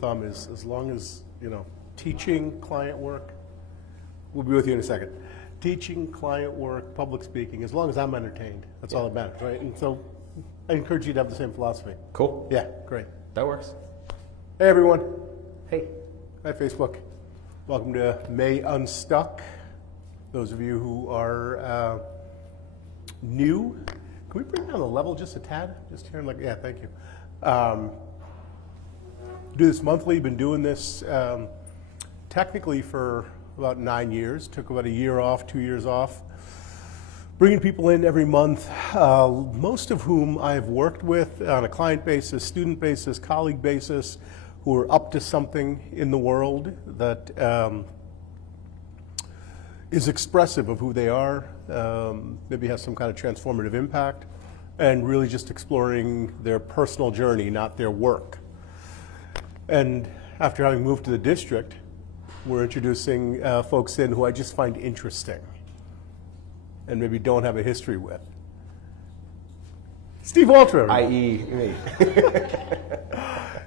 thumb is as long as, teaching, client work, we'll be with you in a second. Teaching, client work, public speaking, as long as I'm entertained, that's all that matters, right? And so I encourage you to have the same philosophy. Cool. Yeah, great. That works. Hey, everyone. Hey. Hi, Facebook. Welcome to May Unstuck. Those of you who are new, can we bring down the level just a tad? Just here, yeah, thank you. Do this monthly, been doing this technically for about 9 years. Took about a year off, 2 years off. Bringing people in every month, most of whom I've worked with on a client basis, student basis, colleague basis, who are up to something in the world that is expressive of who they are, maybe has some kind of transformative impact, and really just exploring their personal journey, not their work. And after having moved to the district, we're introducing folks in who I just find interesting and maybe don't have a history with. Steve Walter. I.e. me.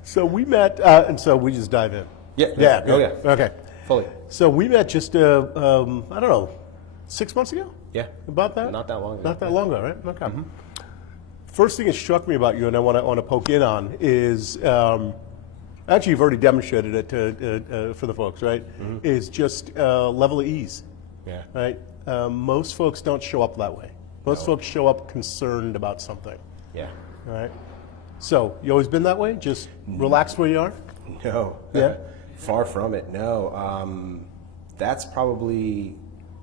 So we met, and so we just dive in. Yeah. Oh, yeah. Okay. Fully. So we met just, I don't know, 6 months ago? Yeah. About that? Not that long ago. Not that long ago, right? Okay. Mm-hmm. First thing that struck me about you, and I want to poke in on, is actually you've already demonstrated it for the folks, right? Mm-hmm. Is just level of ease. Yeah. Right? Most folks don't show up that way. Most folks show up concerned about something. Yeah. All right? So, you always been that way? Just relaxed where you are? No. Yeah? Far from it, no. That's probably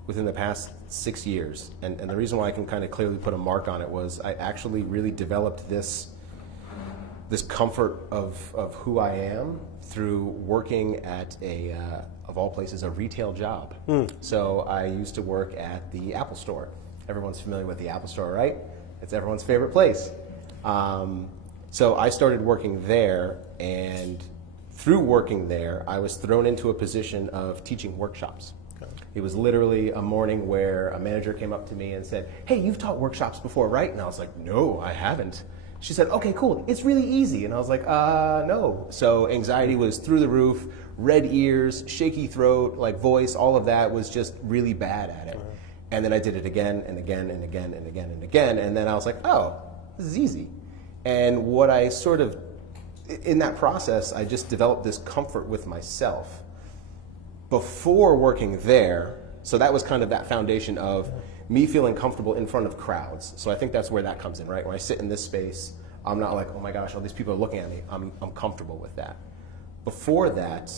within the past 6 years. And the reason why I can kind of clearly put a mark on it was I actually really developed this comfort of who I am through working at of all places, a retail job. So I used to work at the Apple Store. Everyone's familiar with the Apple Store, right? It's everyone's favorite place. So I started working there, and through working there, I was thrown into a position of teaching workshops. Okay. It was literally a morning where a manager came up to me and said, "Hey, you've taught workshops before, right?" And I was like, "No, I haven't." She said, "Okay, cool, it's really easy." And I was like, no. So anxiety was through the roof, red ears, shaky throat, like voice, all of that was just really bad at it. Right. And then I did it again and again and again and again and again. And then I was like, oh, this is easy. And what I sort of, in that process, I just developed this comfort with myself. Before working there, so that was kind of that foundation of me feeling comfortable in front of crowds. So I think that's where that comes in, right? When I sit in this space, I'm not like, oh my gosh, all these people are looking at me. I'm comfortable with that. Before that,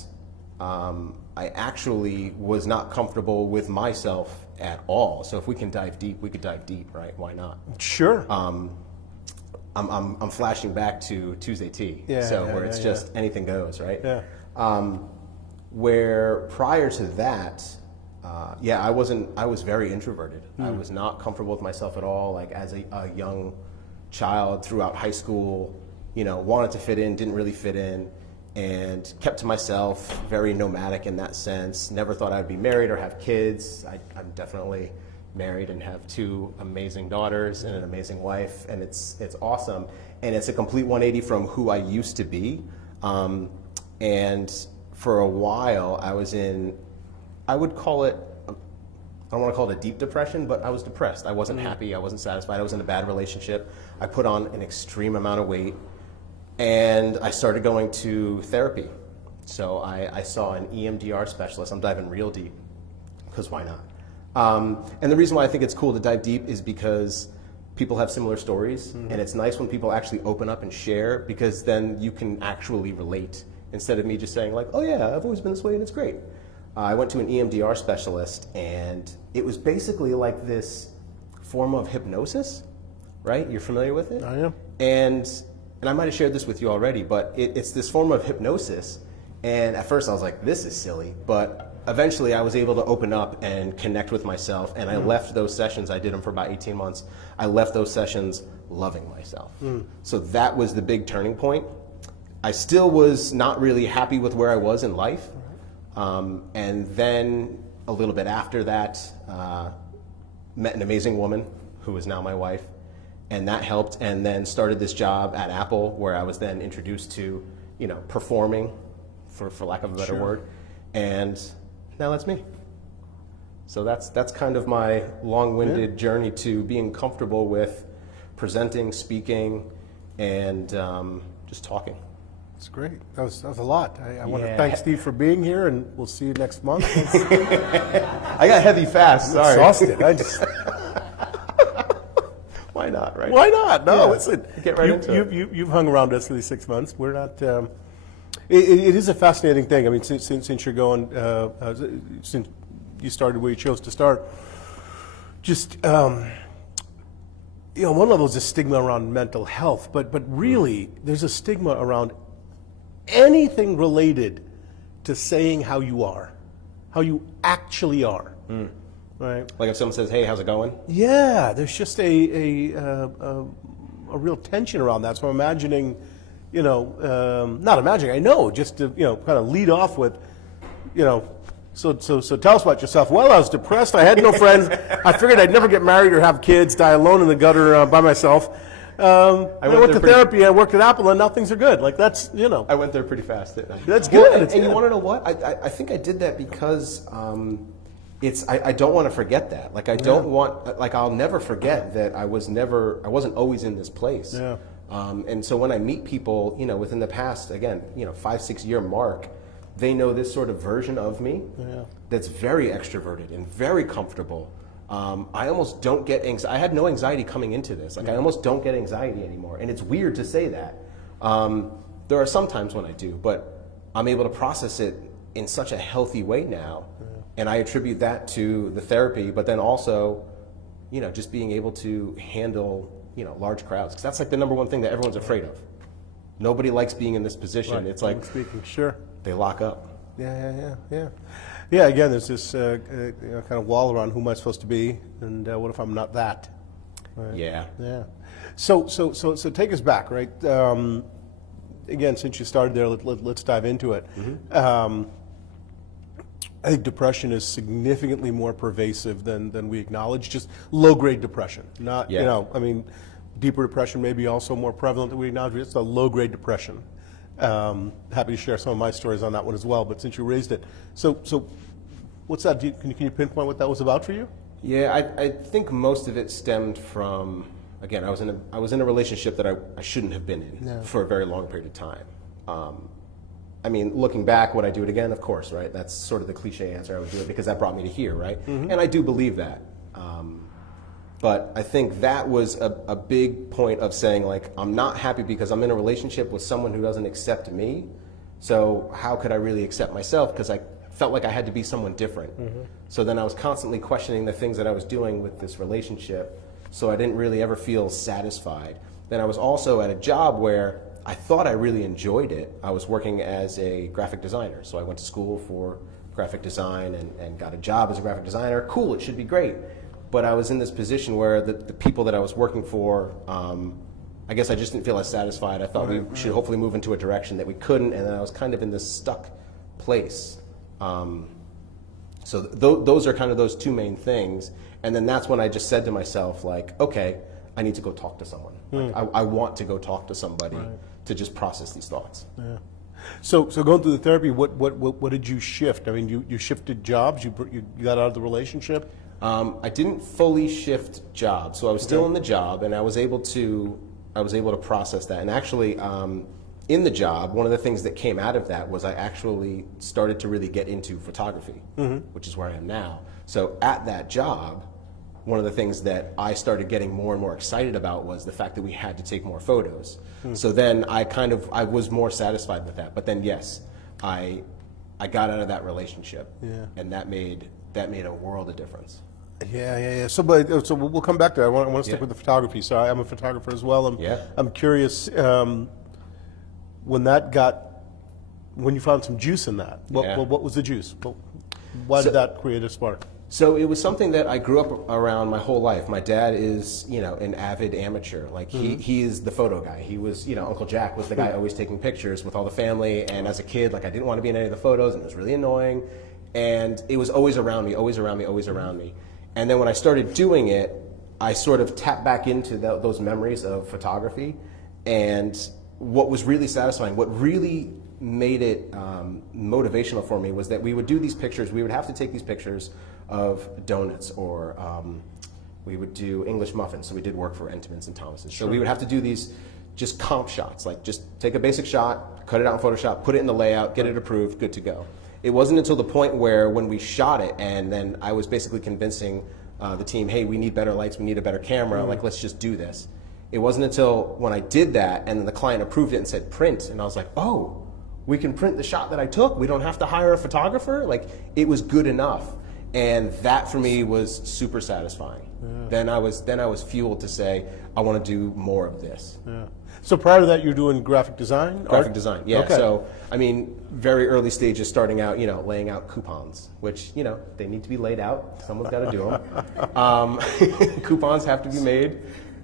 I actually was not comfortable with myself at all. So if we can dive deep, we could dive deep, right? Why not? Sure. I'm flashing back to Tuesday Tea, where it's just anything goes, right? Yeah. Where prior to that, I was very introverted. I was not comfortable with myself at all. Like as a young child throughout high school, wanted to fit in, didn't really fit in, and kept to myself, very nomadic in that sense. Never thought I'd be married or have kids. I'm definitely married and have 2 amazing daughters and an amazing wife, and it's awesome. And it's a complete 180 from who I used to be. And for a while I was in, I would call it, I don't want to call it a deep depression, but I was depressed. I wasn't happy, I wasn't satisfied, I was in a bad relationship. I put on an extreme amount of weight, and I started going to therapy. So I saw an EMDR specialist. I'm diving real deep, because why not? And the reason why I think it's cool to dive deep is because people have similar stories, and it's nice when people actually open up and share, because then you can actually relate, instead of me just saying like, oh yeah, I've always been this way and it's great. I went to an EMDR specialist, and it was basically like this form of hypnosis, right? You're familiar with it? I am. And I might have shared this with you already, but it's this form of hypnosis. And at first I was like, this is silly, but eventually I was able to open up and connect with myself, and I left those sessions, I did them for about 18 months, I left those sessions loving myself. So that was the big turning point. I still was not really happy with where I was in life. And then a little bit after that, met an amazing woman who is now my wife, and that helped, and then started this job at Apple where I was then introduced to, performing for lack of a better word. And now that's me. So that's kind of my long-winded journey to being comfortable with presenting, speaking, and just talking. That's great. That was a lot. I want to thank Steve for being here, and we'll see you next month. I got heavy fast. Sorry. Exhausted. I just. Why not, right? Why not? No, listen. Get right into it. You've hung around us for these 6 months. We're not. It is a fascinating thing. I mean, since you're going, since you started where you chose to start, just you know, one level is a stigma around mental health, but really there's a stigma around anything related to saying how you are, how you actually are, right? Like if someone says, "Hey, how's it going?" Yeah, there's just a real tension around that. So I'm imagining, you know, not imagining, I know, just to, you know, kind of lead off with, you know, so tell us about yourself. Well, I was depressed. I had no friends. I figured I'd never get married or have kids, die alone in the gutter by myself. I went to therapy, I worked at Apple, and now things are good. Like, that's, you know. I went there pretty fast, didn't I? That's good. Well, and you want to know what? I think I did that because I don't want to forget that. Like, I don't want, like, I'll never forget that I wasn't always in this place. Yeah. And so when I meet people, you know, within the past, again, you know, 5-6 year mark, they know this sort of version of me that's very extroverted and very comfortable. I almost don't get anxiety. I had no anxiety coming into this. Like, I almost don't get anxiety anymore. And it's weird to say that. There are some times when I do, but I'm able to process it in such a healthy way now. And I attribute that to the therapy, but then also, you know, just being able to handle, you know, large crowds. Because that's like the number one thing that everyone's afraid of. Nobody likes being in this position. Right. It's like, speaking, sure. They lock up. Yeah, again, there's this you know, kind of wall around who am I supposed to be, and what if I'm not that? Right? Yeah. So take us back, right? Again, since you started there, let's dive into it. I think depression is significantly more pervasive than we acknowledge. Just low-grade depression, not you know. I mean, deeper depression may be also more prevalent than we acknowledge. It's a low-grade depression. Happy to share some of my stories on that one as well. But since you raised it, so what's that? Can you pinpoint what that was about for you? Yeah, I think most of it stemmed from, again, I was in a relationship that I shouldn't have been in for a very long period of time. I mean, looking back, would I do it again? Of course, right? That's sort of the cliche answer. I would do it because that brought me to here, right? And I do believe that. But I think that was a big point of saying, like, I'm not happy because I'm in a relationship with someone who doesn't accept me. So how could I really accept myself? Because I felt like I had to be someone different. So then I was constantly questioning the things that I was doing with this relationship. So I didn't really ever feel satisfied. Then I was also at a job where I thought I really enjoyed it. I was working as a graphic designer. So I went to school for graphic design and got a job as a graphic designer. Cool, it should be great. But I was in this position where the people that I was working for, I guess I just didn't feel as satisfied. I thought we should hopefully move into a direction that we couldn't, and then I was kind of in this stuck place. So those are kind of those two main things. And then that's when I just said to myself, like, okay, I need to go talk to someone. Like, I want to go talk to somebody to just process these thoughts. Yeah. So going through the therapy, what did you shift? I mean, you shifted jobs. You got out of the relationship. I didn't fully shift jobs, so I was still in the job, and I was able to process that. And actually, in the job, one of the things that came out of that was I actually started to really get into photography, which is where I am now. So at that job, one of the things that I started getting more and more excited about was the fact that we had to take more photos. So then I was more satisfied with that. But then yes, I got out of that relationship, and that made a world of difference. Yeah. So we'll come back to that. I want to stick with the photography. So I'm a photographer as well. I'm curious when you found some juice in that. What was the juice? Why did that create a spark? So it was something that I grew up around my whole life. My dad is, an avid amateur. Like he is the photo guy. He was, Uncle Jack was the guy always taking pictures with all the family. And as a kid, like I didn't want to be in any of the photos, and it was really annoying. And it was always around me, always around me, always around me. And then when I started doing it, I sort of tapped back into those memories of photography. And what was really satisfying, what really made it motivational for me was that we would do these pictures. We would have to take these pictures of donuts, or we would do English muffins. So we did work for Entenmann's and Thomas's. So we would have to do these just comp shots, like just take a basic shot, cut it out in Photoshop, put it in the layout, get it approved, good to go. It wasn't until the point where when we shot it, and then I was basically convincing the team, hey, we need better lights, we need a better camera, like let's just do this. It wasn't until when I did that and then the client approved it and said print, and I was like, oh, we can print the shot that I took, we don't have to hire a photographer? Like, it was good enough. And that for me was super satisfying. Then I was fueled to say, I want to do more of this. So prior to that, you're doing graphic design? Graphic design, yeah. Okay. So, I mean, very early stages, starting out, laying out coupons, which, they need to be laid out. Someone's got to do them. Coupons have to be made.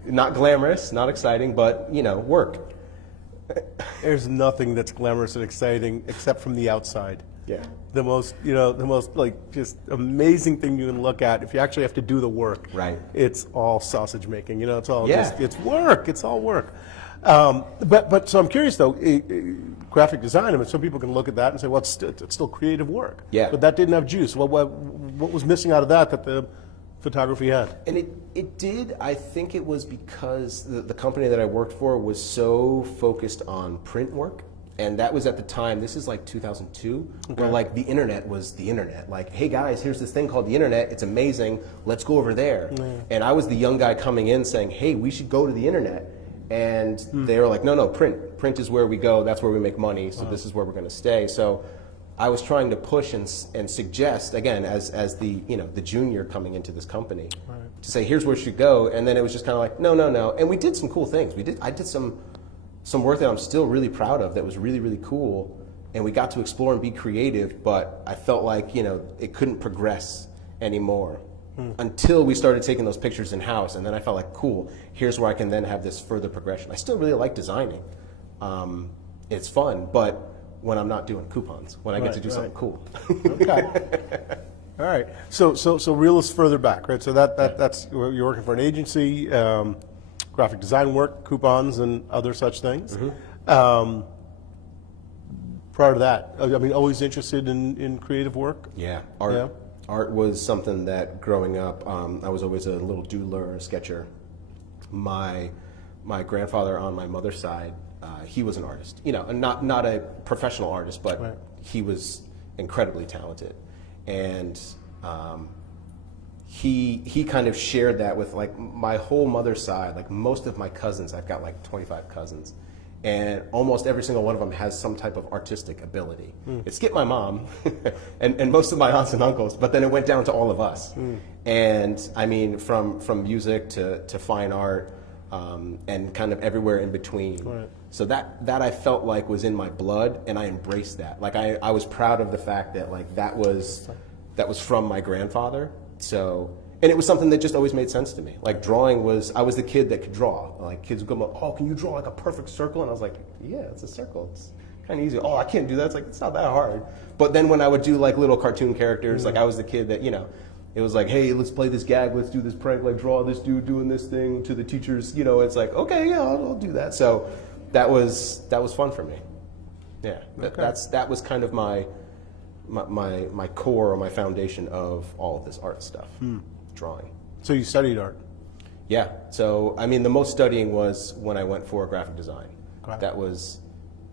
Not glamorous, not exciting, but, work. There's nothing that's glamorous and exciting except from the outside. Yeah. The most like just amazing thing you can look at, if you actually have to do the work. Right. It's all sausage making. It's all Yeah. just, it's work. It's all work. But so I'm curious though, graphic design. I mean, some people can look at that and say, well, it's still creative work. Yeah. But that didn't have juice. What was missing out of that the photography had? And it did. I think it was because the company that I worked for was so focused on print work. And that was at the time, this is like 2002, where like the internet was the internet. Like, hey guys, here's this thing called the internet. It's amazing. Let's go over there. And I was the young guy coming in saying, hey, we should go to the internet. And they were like, no, print. Print is where we go. That's where we make money. So this is where we're going to stay. So I was trying to push and suggest, again, as the the junior coming into this company, to say, here's where we should go. And then it was just kind of like, no. And we did some cool things. I did some work that I'm still really proud of that was really, really cool, and we got to explore and be creative, but I felt like, it couldn't progress anymore until we started taking those pictures in-house, and then I felt like, cool, here's where I can then have this further progression. I still really like designing. It's fun, but when I'm not doing coupons, when I get to do something cool. Okay. All right. So reel us further back, right? So that's, you're working for an agency, graphic design work, coupons, and other such things. Prior to that, I mean, always interested in creative work? Yeah, art was something that growing up, I was always a little doodler, a sketcher. My grandfather on my mother's side, he was an artist. Not a professional artist, but he was incredibly talented. And he kind of shared that with like my whole mother's side. Like most of my cousins, I've got like 25 cousins, and almost every single one of them has some type of artistic ability. It skipped my mom and most of my aunts and uncles, but then it went down to all of us. And I mean, from music to fine art, and kind of everywhere in between. So that I felt like was in my blood, and I embraced that. Like I was proud of the fact that like that was from my grandfather. So, and it was something that just always made sense to me. Like drawing I was the kid that could draw. Like kids would go, oh, can you draw like a perfect circle? And I was like, yeah, it's a circle. It's kind of easy. Oh, I can't do that. It's like, it's not that hard. But then when I would do like little cartoon characters, like I was the kid that, it was like, hey, let's play this gag, let's do this prank, like draw this dude doing this thing to the teachers. It's like, okay, yeah, I'll do that. So that was fun for me. Yeah, that was kind of my core or my foundation of all of this art stuff, drawing. So you studied art? Yeah. So, I mean, the most studying was when I went for graphic design. Okay. That was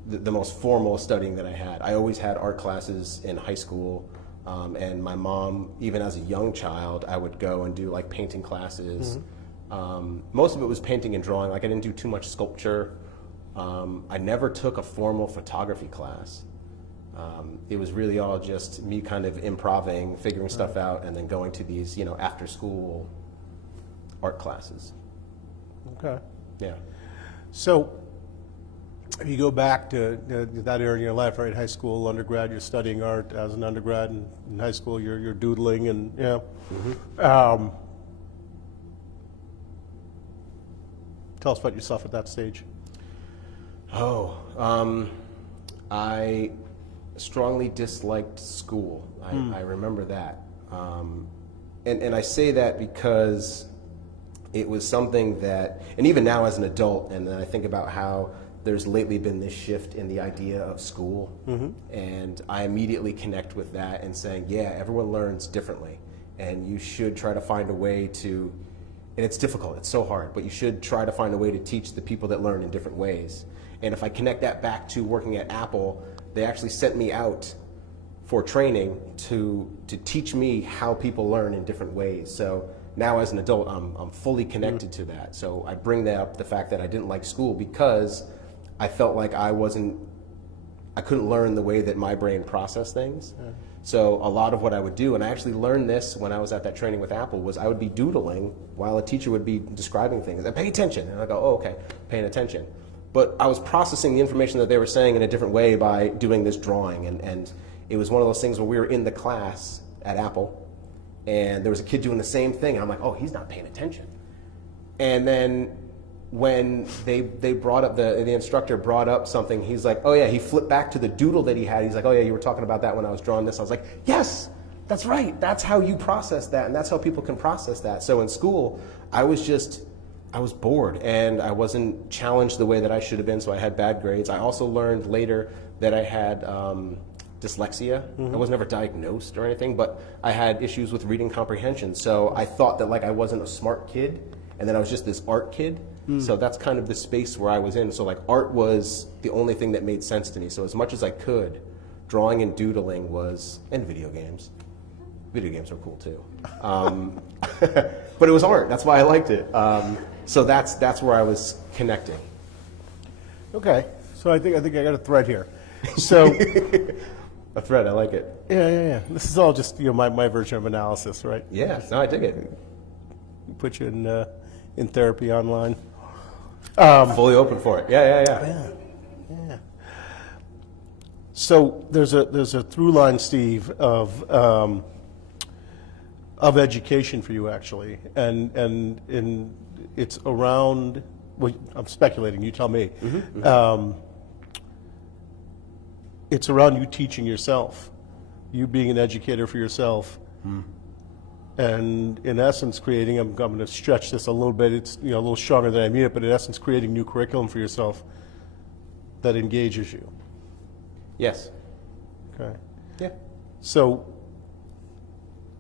the most formal studying that I had. I always had art classes in high school, and my mom, even as a young child, I would go and do like painting classes. Most of it was painting and drawing. Like I didn't do too much sculpture. I never took a formal photography class. It was really all just me kind of improvising, figuring stuff out, and then going to these, after school art classes. Okay. Yeah. So if you go back to that era in your life, right? High school, undergrad, you're studying art as an undergrad, and in high school you're doodling and tell us about yourself at that stage. I strongly disliked school. I remember that. And I say that because it was something that, and even now as an adult, and then I think about how there's lately been this shift in the idea of school, and I immediately connect with that and saying, yeah, everyone learns differently, and you should try to find a way to, and it's difficult, it's so hard, but you should try to find a way to teach the people that learn in different ways. And if I connect that back to working at Apple, they actually sent me out for training to teach me how people learn in different ways. So now as an adult, I'm fully connected to that. So I bring that up, the fact that I didn't like school because I felt like I couldn't learn the way that my brain processed things. So a lot of what I would do, and I actually learned this when I was at that training with Apple, was I would be doodling while a teacher would be describing things. I pay attention, and I go, oh, okay, paying attention. But I was processing the information that they were saying in a different way by doing this drawing, and it was one of those things where we were in the class at Apple, and there was a kid doing the same thing, and I'm like, oh, he's not paying attention. And then when they brought up, the instructor brought up something, he's like, oh yeah, he flipped back to the doodle that he had. He's like, oh yeah, you were talking about that when I was drawing this. I was like, yes, that's right. That's how you process that, and that's how people can process that. So in school, I was bored, and I wasn't challenged the way that I should have been, so I had bad grades. I also learned later that I had dyslexia. I was never diagnosed or anything, but I had issues with reading comprehension. So I thought that like I wasn't a smart kid, and then I was just this art kid. So that's kind of the space where I was in. So like art was the only thing that made sense to me. So as much as I could, drawing and doodling was, and video games. Video games are cool too. But it was art, that's why I liked it. So that's where I was connecting. Okay, so I think I got a thread here. So a thread, I like it. yeah. This is all just my version of analysis, right? Yeah, no, I dig it. Put you in therapy online. Fully open for it. Yeah. So there's a through line, Steve, of education for you actually, and it's around. Well, I'm speculating. You tell me. It's around you teaching yourself, you being an educator for yourself, and in essence creating. I'm going to stretch this a little bit. It's a little stronger than I mean it, but in essence creating new curriculum for yourself that engages you. Yes. Okay. Yeah. So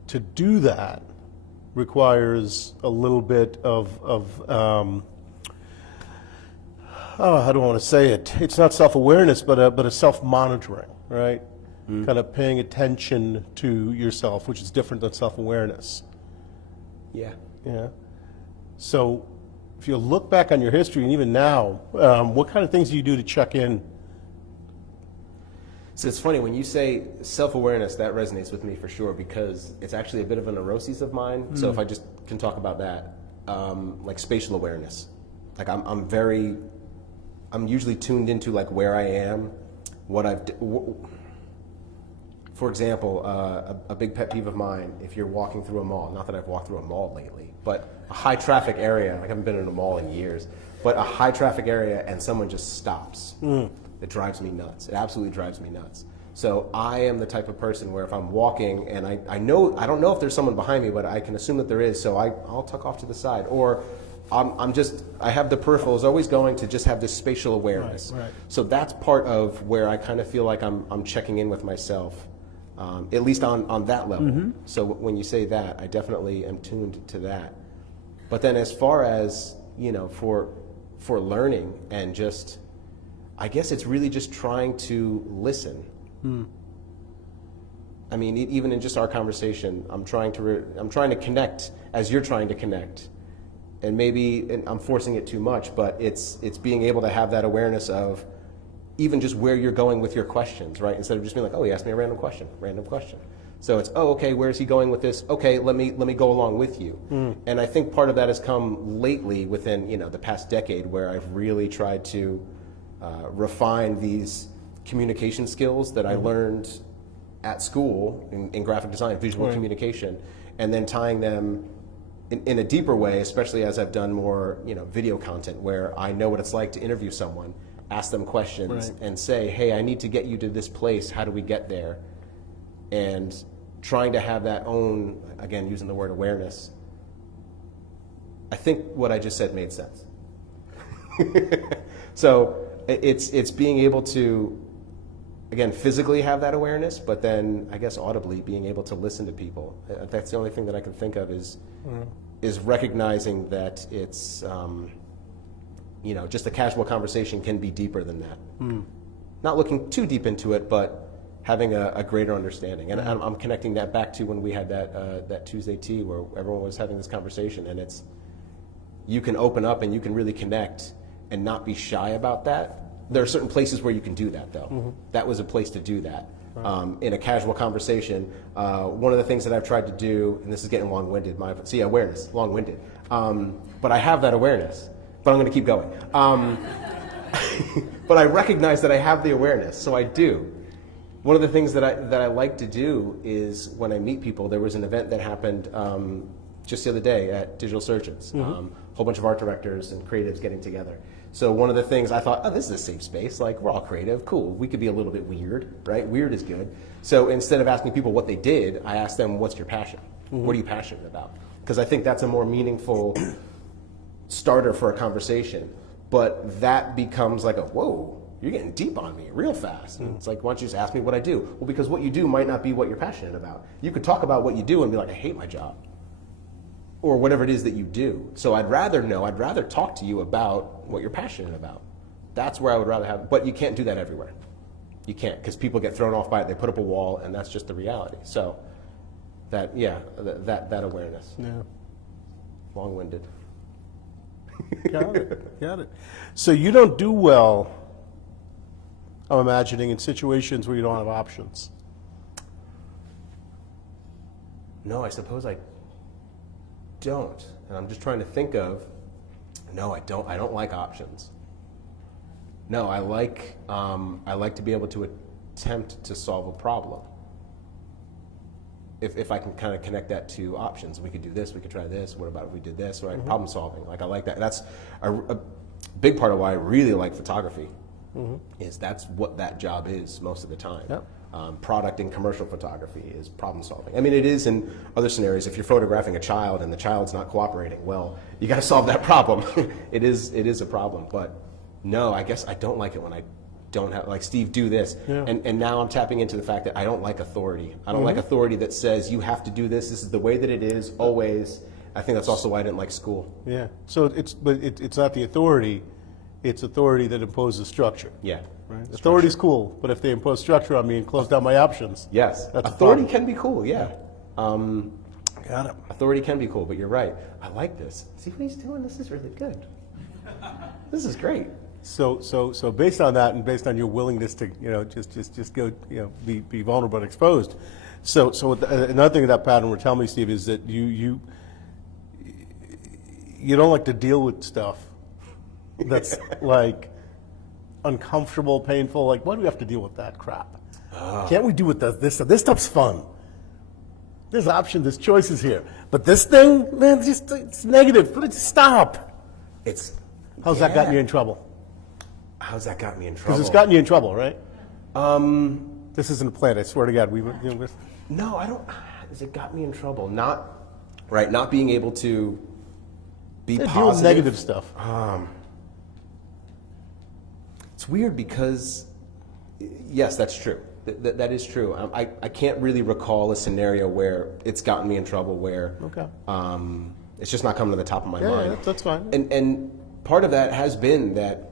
to do that requires a little bit of how do I want to say it? It's not self-awareness, but a self-monitoring, right? Kind of paying attention to yourself, which is different than self-awareness. Yeah. Yeah. So if you look back on your history, and even now, what kind of things do you do to check in? So it's funny, when you say self-awareness, that resonates with me for sure, because it's actually a bit of a neuroses of mine. So if I just can talk about that, like spatial awareness. Like I'm usually tuned into like where I am, what for example, a big pet peeve of mine, if you're walking through a mall, not that I've walked through a mall lately, but a high traffic area, like I haven't been in a mall in years, but a high traffic area and someone just stops. It drives me nuts. It absolutely drives me nuts. So I am the type of person where if I'm walking and I don't know if there's someone behind me, but I can assume that there is, so I'll tuck off to the side. Or I have the peripherals always going to just have this spatial awareness. Right. So that's part of where I kind of feel like I'm checking in with myself, at least on that level. So when you say that, I definitely am tuned to that. But then as far as, for learning and just, I guess it's really just trying to listen. I mean, even in just our conversation, I'm trying to connect as you're trying to connect. And maybe I'm forcing it too much, but it's being able to have that awareness of even just where you're going with your questions, right? Instead of just being like, oh, he asked me a random question. So it's, oh, okay, where's he going with this? Okay, let me go along with you. And I think part of that has come lately within the past decade, where I've really tried to refine these communication skills that I learned at school in graphic design, visual communication, and then tying them in a deeper way, especially as I've done more video content, where I know what it's like to interview someone, ask them questions, and say, hey, I need to get you to this place. How do we get there? And trying to have that own, again, using the word awareness. I think what I just said made sense. So it's being able to, again, physically have that awareness, but then I guess audibly being able to listen to people. That's the only thing that I can think of is recognizing that it's, just a casual conversation can be deeper than that. Not looking too deep into it, but having a greater understanding. And I'm connecting that back to when we had that Tuesday tea where everyone was having this conversation, and it's, you can open up and you can really connect and not be shy about that. There are certain places where you can do that, though. That was a place to do that. In a casual conversation, one of the things that I've tried to do, and this is getting long-winded, awareness, long-winded. But I have that awareness, but I'm going to keep going. But I recognize that I have the awareness, so I do. One of the things that I like to do is when I meet people, there was an event that happened just the other day at Digital Surgeons. A whole bunch of art directors and creatives getting together. So one of the things I thought, oh, this is a safe space. Like, we're all creative. Cool. We could be a little bit weird, right? Weird is good. So instead of asking people what they did, I asked them, what's your passion? What are you passionate about? Because I think that's a more meaningful starter for a conversation. But that becomes like a, whoa, you're getting deep on me real fast. And it's like, why don't you just ask me what I do? Well, because what you do might not be what you're passionate about. You could talk about what you do and be like, I hate my job. Or whatever it is that you do. So I'd rather talk to you about what you're passionate about. That's where I would rather have, but you can't do that everywhere. You can't, because people get thrown off by it, they put up a wall, and that's just the reality. So that awareness. Yeah. Long-winded. Got it. So you don't do well, I'm imagining, in situations where you don't have options. No, I suppose I don't. And I'm just trying to think of, no, I don't like options. No, I like to be able to attempt to solve a problem. If I can kind of connect that to options, we could do this, we could try this, what about if we did this, right? Problem solving, like I like that. That's a big part of why I really like photography, is that's what that job is most of the time. Yep. Product and commercial photography is problem solving. I mean, it is in other scenarios. If you're photographing a child and the child's not cooperating, well, you got to solve that problem. It is a problem. But no, I guess I don't like it when I don't have, like, Steve, do this. Yeah. And now I'm tapping into the fact that I don't like authority. I don't like authority that says you have to do this. This is the way that it is always. I think that's also why I didn't like school. Yeah. So it's not the authority. It's authority that imposes structure. Yeah. Right? Authority's cool, but if they impose structure on me and close down my options, yes, that's authority can be cool. Yeah. Got it. Authority can be cool, but you're right. I like this. See what he's doing? This is really good. This is great. So based on that, and based on your willingness to just go be vulnerable and exposed. So another thing that pattern would tell me, Steve, is that you don't like to deal with stuff that's like uncomfortable, painful. Like, why do we have to deal with that crap? Can't we do with this stuff? This stuff's fun. There's options, there's choices here. But this thing, man, it's negative. Stop. How's that gotten you in trouble? How's that got me in trouble? Because it's gotten you in trouble, right? This isn't a plan. I swear to God, No, I don't. Has it got me in trouble? Not being able to be positive. Deal with negative stuff. It's weird because, yes, that's true. That is true. I can't really recall a scenario where it's gotten me in trouble where it's just not coming to the top of my mind. Yeah, that's fine. And part of that has been that.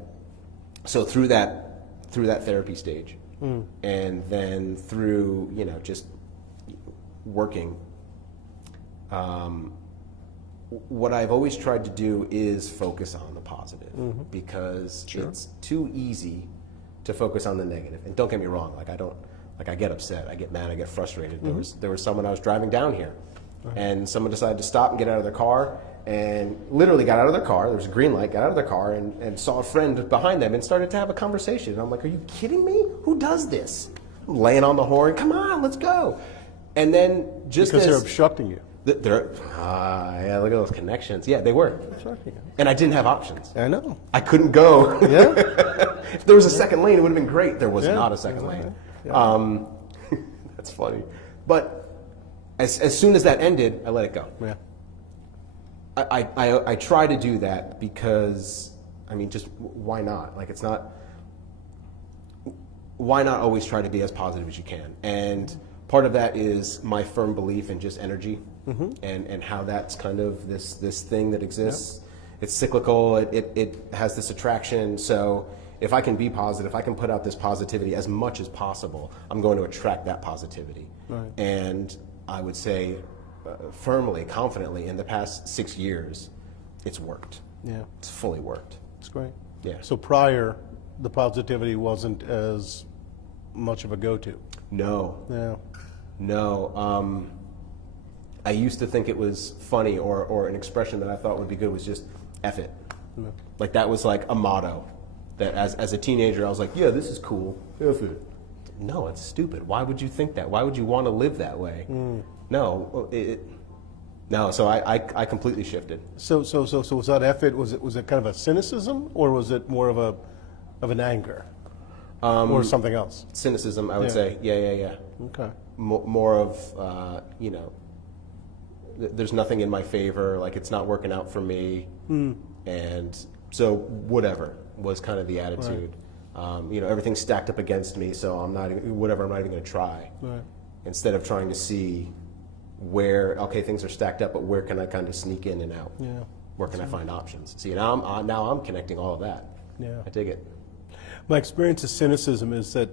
So through that therapy stage, and then through just working, what I've always tried to do is focus on the positive, because it's too easy to focus on the negative. And don't get me wrong, I get upset, I get mad, I get frustrated. There was someone I was driving down here, and someone decided to stop and get out of their car. And literally got out of their car, there was a green light, got out of their car and saw a friend behind them and started to have a conversation. And I'm like, are you kidding me? Who does this? I'm laying on the horn, come on, let's go. And then just because they're obstructing you. Look at those connections. Yeah, they were. Obstructing you. And I didn't have options. I know. I couldn't go. Yeah. If there was a second lane, it would have been great. There was not a second lane. Yeah. That's funny. But as soon as that ended, I let it go. Yeah. I try to do that because, I mean, just why not? Like, it's not, why not always try to be as positive as you can? And part of that is my firm belief in just energy and how that's kind of this thing that exists. Yep. It's cyclical, it has this attraction. So if I can be positive, if I can put out this positivity as much as possible, I'm going to attract that positivity. Right. And I would say firmly, confidently, in the past 6 years, it's worked. Yeah. It's fully worked. It's great. Yeah. So prior, the positivity wasn't as much of a go-to. No. Yeah. No. I used to think it was funny, or an expression that I thought would be good was just F it. Yeah. Like that was like a motto that as a teenager I was like, yeah, this is cool. F it. No, it's stupid. Why would you think that? Why would you want to live that way? No. No, so I completely shifted. So was that F it? Was it kind of a cynicism, or was it more of an anger, or something else? Cynicism, I would say. Yeah. Okay. More of there's nothing in my favor. Like it's not working out for me, and so whatever was kind of the attitude. Right. Everything's stacked up against me, so I'm not even going to try. Right. Instead of trying to see where, okay, things are stacked up, but where can I kind of sneak in and out? Yeah. Where can I find options? See, now I'm connecting all of that. Yeah. I dig it. My experience of cynicism is that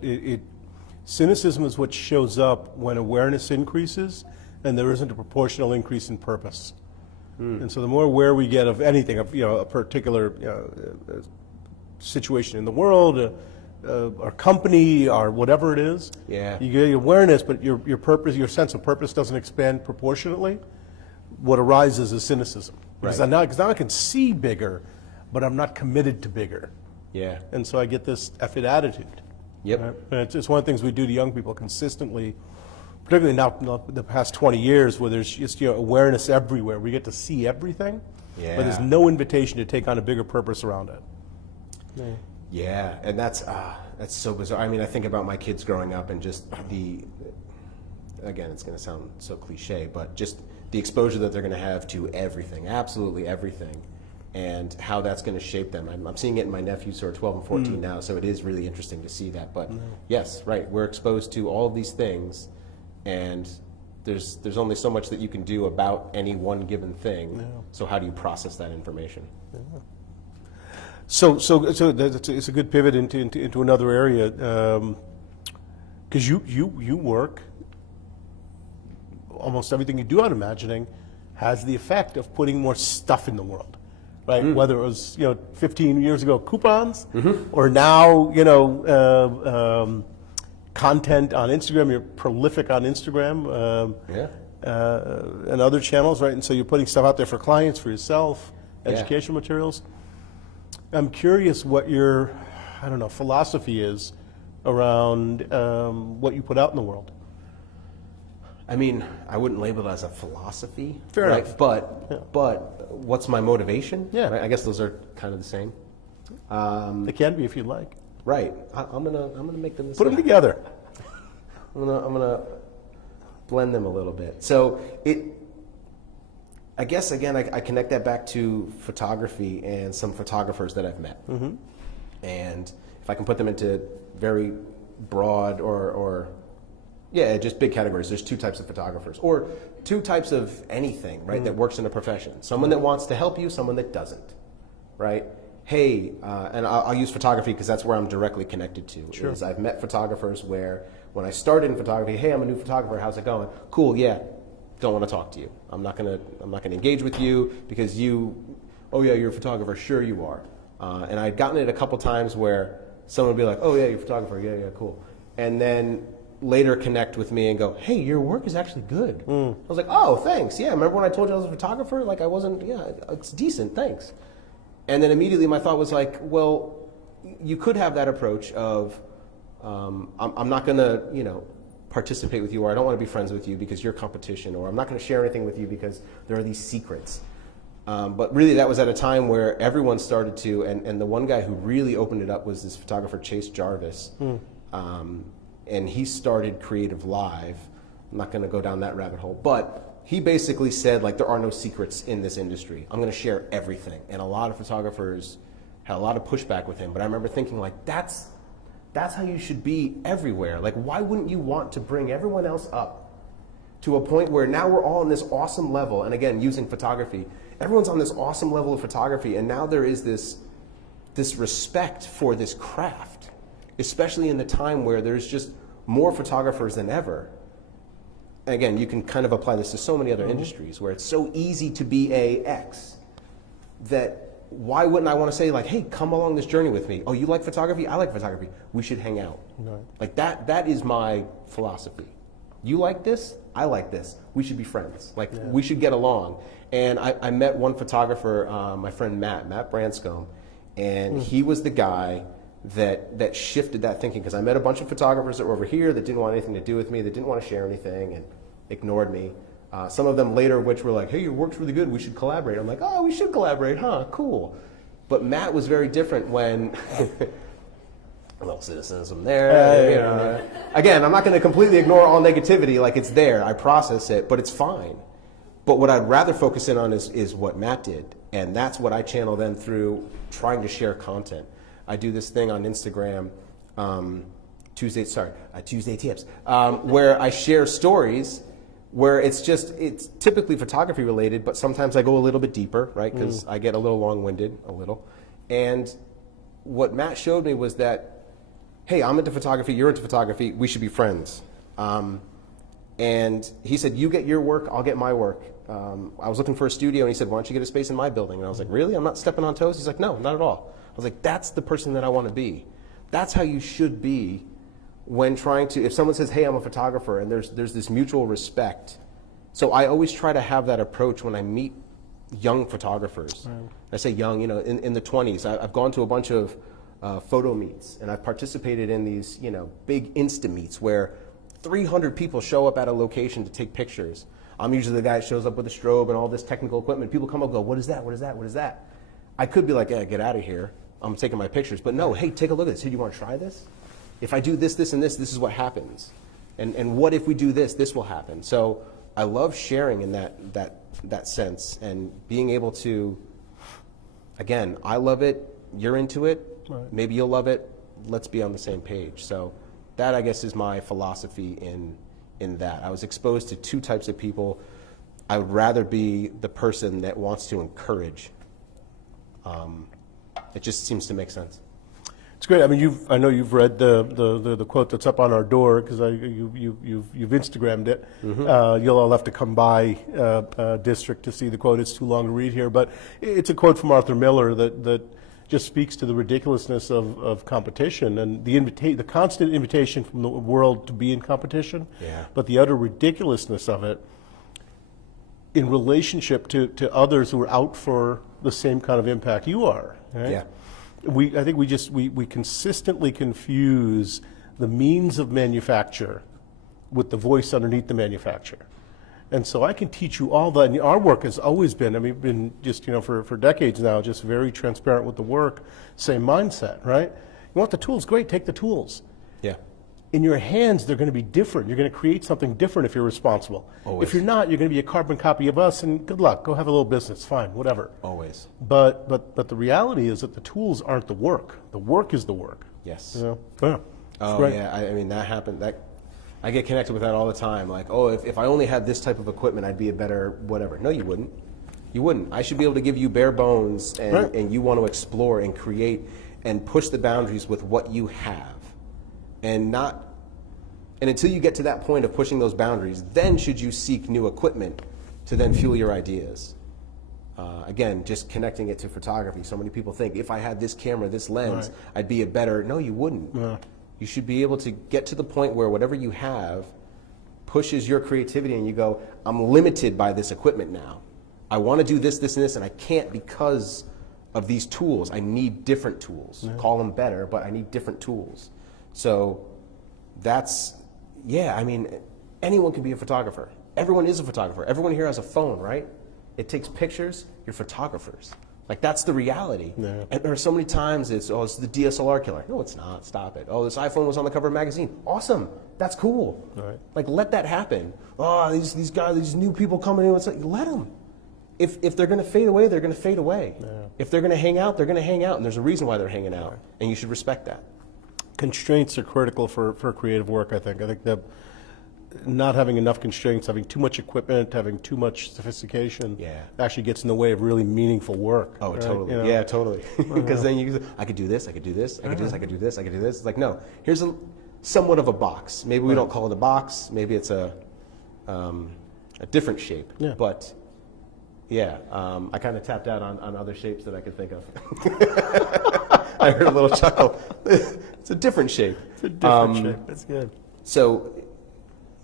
cynicism is what shows up when awareness increases and there isn't a proportional increase in purpose. And so the more aware we get of anything, of a particular situation in the world, our company, or whatever it is, you get awareness, but your purpose, your sense of purpose doesn't expand proportionately. What arises is cynicism. Because now I can see bigger, but I'm not committed to bigger. Yeah. And so I get this F it attitude. Yep. Right? And it's one of the things we do to young people consistently, particularly now the past 20 years, where there's just awareness everywhere. We get to see everything, but there's no invitation to take on a bigger purpose around it. Yeah, and that's so bizarre. I mean, I think about my kids growing up and just again, it's going to sound so cliche, but just the exposure that they're going to have to everything, absolutely everything, and how that's going to shape them. I'm seeing it in my nephews who are 12 and 14 now, so it is really interesting to see that. But yes, right, we're exposed to all of these things, and there's only so much that you can do about any one given thing. So how do you process that information? So it's a good pivot into another area, because you work. Almost everything you do on imagining has the effect of putting more stuff in the world, right? Whether it was 15 years ago coupons, or now content on Instagram. You're prolific on Instagram, and other channels, right? And so you're putting stuff out there for clients, for yourself, educational materials. I'm curious what your, philosophy is around what you put out in the world. I mean, I wouldn't label it as a philosophy, Fair enough. But what's my motivation? Yeah. Right? I guess those are kind of the same. They can be if you'd like. Right. I'm gonna make them. Put them together. I'm gonna blend them a little bit. So I guess again I connect that back to photography and some photographers that I've met, and if I can put them into very broad or just big categories. There's two types of photographers, or two types of anything, right, that works in a profession. Someone that wants to help you, someone that doesn't, right? Hey, and I'll use photography because that's where I'm directly connected to. Sure. Is I've met photographers where when I started in photography, hey, I'm a new photographer, how's it going? Cool, yeah. Don't want to talk to you. I'm not gonna engage with you because you're a photographer. Sure you are. And I'd gotten it a couple times where someone would be like, oh yeah, you're a photographer. Yeah, cool. And then later connect with me and go, hey, your work is actually good. I was like, oh, thanks. Yeah, remember when I told you I was a photographer? Like I wasn't. Yeah, it's decent. Thanks. And then immediately my thought was like, well, you could have that approach of, I'm not gonna, participate with you, or I don't want to be friends with you because you're competition, or I'm not going to share anything with you because there are these secrets. But really that was at a time where everyone started to, and the one guy who really opened it up was this photographer, Chase Jarvis. And he started Creative Live. I'm not going to go down that rabbit hole, but he basically said, like, there are no secrets in this industry. I'm going to share everything. And a lot of photographers had a lot of pushback with him, but I remember thinking, like, that's That's how you should be everywhere. Like, why wouldn't you want to bring everyone else up to a point where now we're all on this awesome level? And again, using photography, everyone's on this awesome level of photography, and now there is this respect for this craft, especially in the time where there's just more photographers than ever. And again, you can kind of apply this to so many other industries where it's so easy to be a X that why wouldn't I want to say, like, hey, come along this journey with me. Oh, you like photography? I like photography. We should hang out. Right. Like that is my philosophy. You like this? I like this. We should be friends. Like, we should get along. And I met one photographer, my friend Matt Branscombe, and he was the guy that shifted that thinking, because I met a bunch of photographers that were over here that didn't want anything to do with me, that didn't want to share anything, and ignored me. Some of them later, which were like, hey, your work's really good, we should collaborate. I'm like, oh, we should collaborate, huh, cool. But Matt was very different when, a little cynicism there. You know. Again, I'm not going to completely ignore all negativity, like it's there, I process it, but it's fine. But what I'd rather focus in on is what Matt did, and that's what I channel then through trying to share content. I do this thing on Instagram, Tuesday Tips, where I share stories where it's typically photography related, but sometimes I go a little bit deeper, right? Because I get a little long-winded, And what Matt showed me was that, hey, I'm into photography, you're into photography, we should be friends. And he said, you get your work, I'll get my work. I was looking for a studio, and he said, why don't you get a space in my building? And I was like, really? I'm not stepping on toes? He's like, no, not at all. I was like, that's the person that I want to be. That's how you should be when trying to, if someone says, hey, I'm a photographer, and there's this mutual respect. So I always try to have that approach when I meet young photographers. Right. I say young, in the 20s. I've gone to a bunch of photo meets, and I've participated in these, big Insta meets where 300 people show up at a location to take pictures. I'm usually the guy that shows up with a strobe and all this technical equipment. People come up and go, what is that, what is that, what is that? I could be like, yeah, get out of here. I'm taking my pictures. But no, hey, take a look at this. Hey, do you want to try this? If I do this, this, and this is what happens. And what if we do this? This will happen. So I love sharing in that sense, and being able to, again, I love it, you're into it, right. Maybe you'll love it, let's be on the same page. So that, I guess, is my philosophy in that. I was exposed to two types of people. I would rather be the person that wants to encourage. It just seems to make sense. It's great. I mean, I know you've read the quote that's up on our door, because you've Instagrammed it. Mm-hmm. You'll all have to come by District to see the quote. It's too long to read here, but it's a quote from Arthur Miller that just speaks to the ridiculousness of competition and the constant invitation from the world to be in competition, but the utter ridiculousness of it in relationship to others who are out for the same kind of impact you are. Right? Yeah. I think we consistently confuse the means of manufacture with the voice underneath the manufacture. And so I can teach you all that. And our work has always been, I mean, we've been just, for decades now, just very transparent with the work, same mindset, right? You want the tools, great, take the tools. Yeah. In your hands, they're going to be different. You're going to create something different if you're responsible. Always. If you're not, you're going to be a carbon copy of us, and good luck. Go have a little business, fine, whatever. Always. But the reality is that the tools aren't the work. The work is the work. Yes. Yeah. Oh, right. Yeah. I mean, that happened. I get connected with that all the time. Like, oh, if I only had this type of equipment, I'd be a better whatever. No, you wouldn't. You wouldn't. I should be able to give you bare bones, and you want to explore and create and push the boundaries with what you have. And until you get to that point of pushing those boundaries, then should you seek new equipment to then fuel your ideas. Again, just connecting it to photography. So many people think, if I had this camera, this lens, I'd be a better, no, you wouldn't. Yeah. You should be able to get to the point where whatever you have pushes your creativity, and you go, I'm limited by this equipment now. I want to do this, this, and this, and I can't because of these tools. I need different tools. Yeah. Call them better, but I need different tools. So that's, I mean, anyone can be a photographer. Everyone is a photographer. Everyone here has a phone, right? It takes pictures. You're photographers. Like, that's the reality. Yeah. And there are so many times it's the DSLR killer. No, it's not. Stop it. Oh, this iPhone was on the cover of a magazine. Awesome. That's cool. Right. Like, let that happen. Oh, these guys, these new people coming in. It's like, let them. If they're going to fade away, they're going to fade away. Yeah. If they're going to hang out, they're going to hang out. And there's a reason why they're hanging out. Right. And you should respect that. constraints are critical for creative work, I think. I think that not having enough constraints, having too much equipment, having too much sophistication actually gets in the way of really meaningful work. Oh, right? totally. You know? Yeah, totally. Because then I could do this, I could do this, I could do this, I could do this, I could do this. It's like, no, here's somewhat of a box. Maybe we don't call it a box. Maybe it's a different shape. Yeah. But yeah, I kind of tapped out on other shapes that I could think of. I heard a little chuckle. It's a different shape. It's a different shape. That's good. So,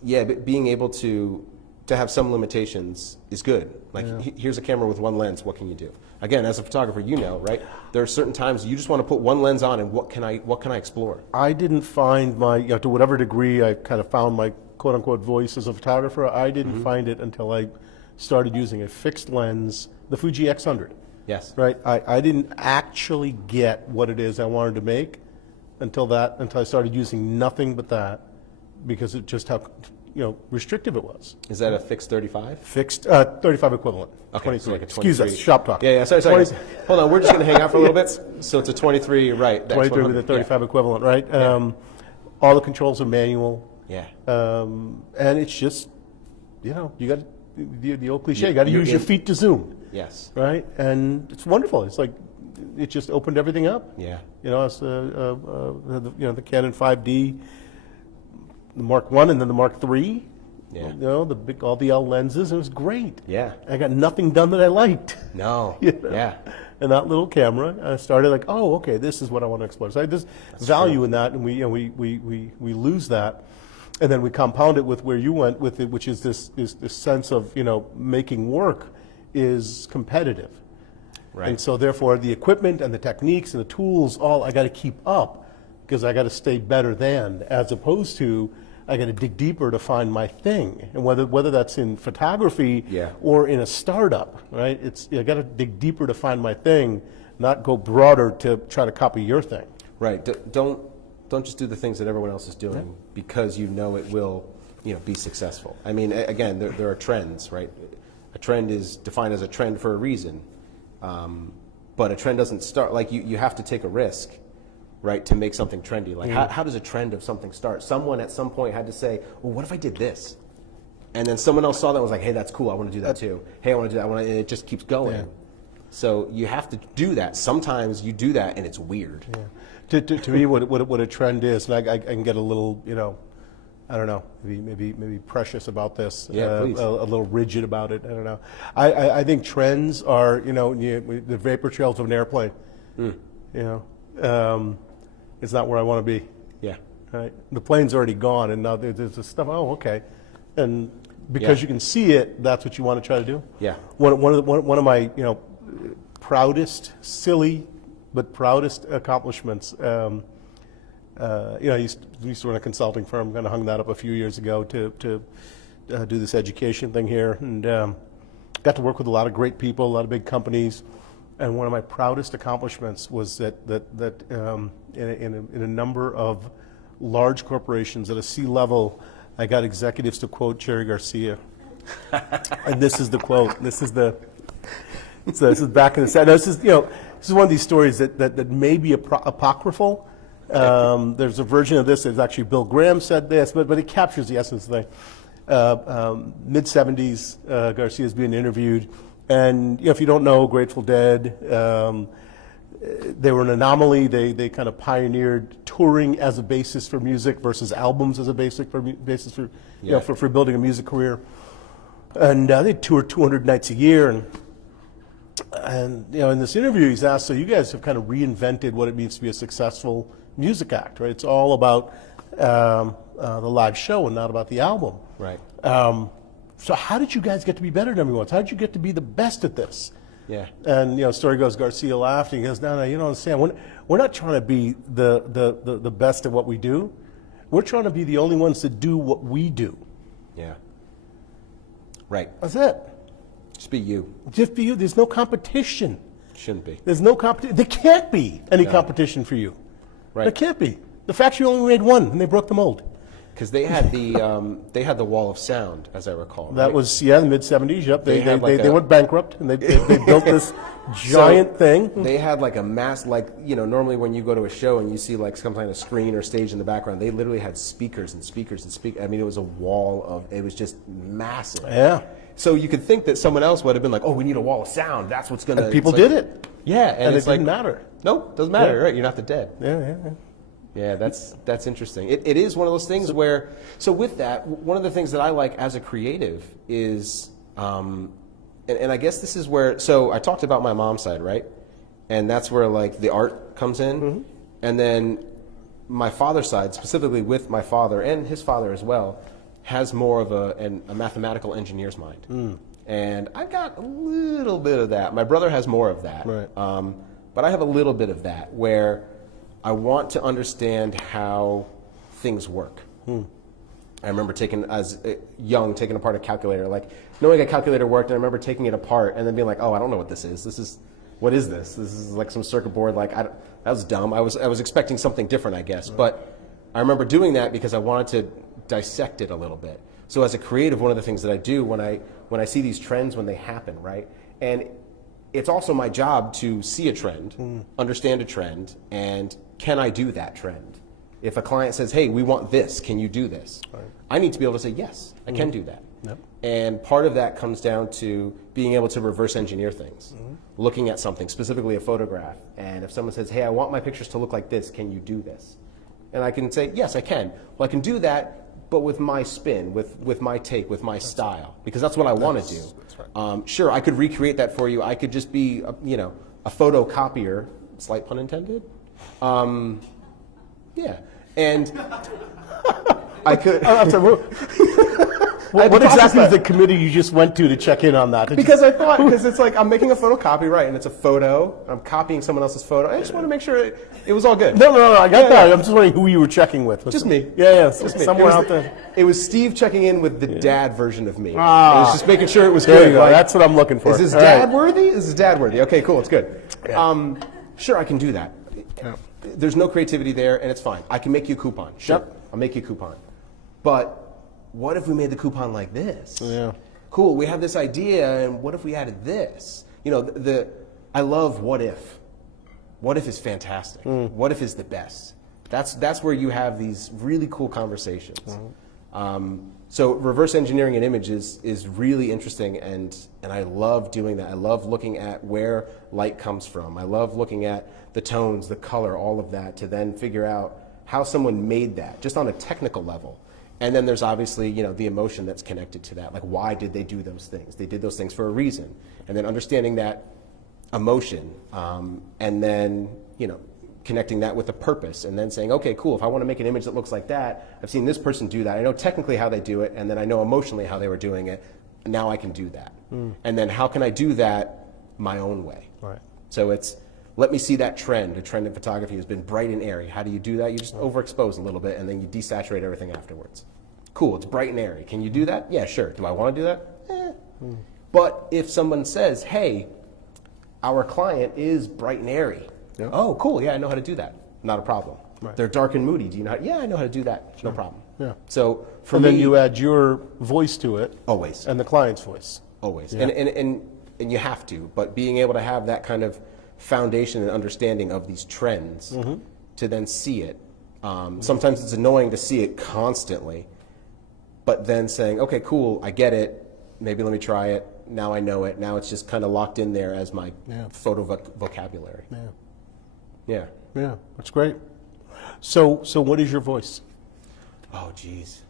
yeah, but being able to have some limitations is good. Like, here's a camera with one lens. What can you do? Again, as a photographer, you know, right? There are certain times you just want to put one lens on, and what can I explore? I didn't find to whatever degree I kind of found my quote-unquote voice as a photographer, I didn't find it until I started using a fixed lens, the Fuji X100. Yes. Right? I didn't actually get what it is I wanted to make until I started using nothing but that, because it just how restrictive it was. Is that a fixed 35? Fixed 35 equivalent. Okay, 23. so like a Excuse 23. us, shop talk. Yeah, sorry. 20, Hold on, we're just going to hang out for a little bit. So it's a 23, right? 23 with a 35 equivalent, right? All the controls are manual. Yeah. And it's just, you got the old cliche, you got to use your feet to zoom. Yes. Right? And it's wonderful. It's like, it just opened everything up. Yeah. It's the Canon 5D, the Mark I, and then the Mark III. Yeah. The big, all the L lenses. It was great. Yeah. I got nothing done that I liked. No. Yeah. And that little camera, I started like, oh, okay, this is what I want to explore. So I had this value in that, and we lose that, and then we compound it with where you went with it, which is this sense of making work is competitive. Right. And so therefore the equipment and the techniques and the tools, all I got to keep up because I got to stay better than, as opposed to I got to dig deeper to find my thing. And whether that's in photography or in a startup, right? I got to dig deeper to find my thing, not go broader to try to copy your thing. Right. Don't just do the things that everyone else is doing because it will be successful. I mean, again, there are trends, right? A trend is defined as a trend for a reason. But a trend doesn't start, like you have to take a risk, right, to make something trendy. Like how does a trend of something start? Someone at some point had to say, well, what if I did this? And then someone else saw that and was like, hey, that's cool, I want to do that too. Hey, I want to do that, and it just keeps going. Yeah. So you have to do that. Sometimes you do that and it's weird. Yeah. To me, what a trend is, and I can get a little, I don't know, maybe precious about this, yeah, please. A little rigid about it. I don't know. I think trends are, the vapor trails of an airplane. It's not where I want to be. Yeah. Right. The plane's already gone, and now there's this stuff. Oh, okay. And because you can see it, that's what you want to try to do. Yeah. One of my proudest, silly, but proudest accomplishments. I used to run a consulting firm. Kind of hung that up a few years ago to do this education thing here, and got to work with a lot of great people, a lot of big companies. And one of my proudest accomplishments was that in a number of large corporations at a C-level, I got executives to quote Jerry Garcia. And this is the quote. This is back in the set. This is one of these stories that may be apocryphal. There's a version of this. It's actually Bill Graham said this, but it captures the essence of the thing. Mid-'70s, Garcia is being interviewed. And if you don't know, Grateful Dead, they were an anomaly. They kind of pioneered touring as a basis for music versus albums as a basis for for building a music career. And they toured 200 nights a year. And in this interview, he's asked, so you guys have kind of reinvented what it means to be a successful music act, right? It's all about the live show and not about the album. Right. So how did you guys get to be better than everyone else? How did you get to be the best at this? Yeah. And story goes, Garcia laughed and he goes, no, you don't understand. We're not trying to be the best at what we do. We're trying to be the only ones that do what we do. Yeah. Right. That's it. Just be you. Just be you. There's no competition. Shouldn't be. There's no competition. There can't be any competition for you. Right. There can't be. The fact you only made one and they broke the mold. Because they had the wall of sound, as I recall. That right? was, the mid-70s, yep. They had like They a- went bankrupt, and they built this giant thing. They had like a mass, like, normally when you go to a show and you see like some kind of screen or stage in the background, they literally had speakers and speakers and speakers. I mean, it was a wall of, it was just massive. Yeah. So you could think that someone else would have been like, oh, we need a wall of sound. That's what's going to... And people did it. Yeah. And it's it didn't like, matter. Nope, doesn't matter, Yeah. right? You're not the dead. Yeah. Yeah, that's interesting. It is one of those things where, so with that, one of the things that I like as a creative is, and I guess this is where, so I talked about my mom's side, right? And that's where like the art comes in. And then my father's side, specifically with my father and his father as well, has more of a mathematical engineer's mind. And I've got a little bit of that. My brother has more of that. Right. But I have a little bit of that where I want to understand how things work. I remember as young, taking apart a calculator, like knowing a calculator worked, and I remember taking it apart and then being like, oh, I don't know what this is. What is this? This is like some circuit board. Like, that was dumb. I was expecting something different, I guess. Right. But I remember doing that because I wanted to dissect it a little bit. So as a creative, one of the things that I do when I see these trends when they happen, right? And it's also my job to see a trend, understand a trend, and can I do that trend? If a client says, hey, we want this, can you do this? Right. I need to be able to say, yes, I can do that. Yep. And part of that comes down to being able to reverse engineer things, looking at something, specifically a photograph. And if someone says, hey, I want my pictures to look like this, can you do this? And I can say, yes, I can. Well, I can do that, but with my spin, with my take, with my style, because that's what I want to do. That's right. Sure, I could recreate that for you. I could just be, a photocopier, slight pun intended. Yeah, and I could. What exactly is the committee you just went to check in on that? Because it's like I'm making a photocopy, right? And it's a photo. I'm copying someone else's photo. I just want to make sure it was all good. No, I got that. I'm just wondering who you were checking with. Just me. Yeah, Just me. somewhere out there. It was Steve checking in with the dad version of me. I was just making sure it was There good. you go. Like, That's what I'm looking for. is this All dad right. worthy? Is this dad worthy? Okay, cool. It's good. Yeah. Sure, I can do that. Yeah. There's no creativity there, and it's fine. I can make you a coupon. Sure, Yep. I'll make you a coupon. But what if we made the coupon like this? Yeah. Cool, we have this idea, and what if we added this? I love what if. What if is fantastic. What if is the best. That's where you have these really cool conversations. So reverse engineering an image is really interesting, and I love doing that. I love looking at where light comes from. I love looking at the tones, the color, all of that, to then figure out how someone made that, just on a technical level. And then there's obviously, the emotion that's connected to that. Like, why did they do those things? They did those things for a reason. And then understanding that emotion, and then, connecting that with a purpose, and then saying, okay, cool, if I want to make an image that looks like that, I've seen this person do that. I know technically how they do it, and then I know emotionally how they were doing it. Now I can do that. And then how can I do that my own way? Right. So it's, let me see that trend. A trend in photography has been bright and airy. How do you do that? You just overexpose a little bit, and then you desaturate everything afterwards. Cool, it's bright and airy. Can you do that? Yeah, sure. Do I want to do that? But if someone says, hey, our client is bright and airy. Yeah. Oh, cool, yeah, I know how to do that. Not a problem. Right. They're dark and moody. Do you know how? Yeah, I know how to do that. No problem. Yeah. So for And me, then you add your voice to it. always. And the client's voice. Always. Yeah. And you have to, but being able to have that kind of foundation and understanding of these trends to then see it. Sometimes it's annoying to see it constantly, but then saying, okay, cool, I get it. Maybe let me try it. Now I know it. Now it's just kind of locked in there as my photo vocabulary. Yeah. Yeah. Yeah, that's great. So what is your voice? Oh, geez.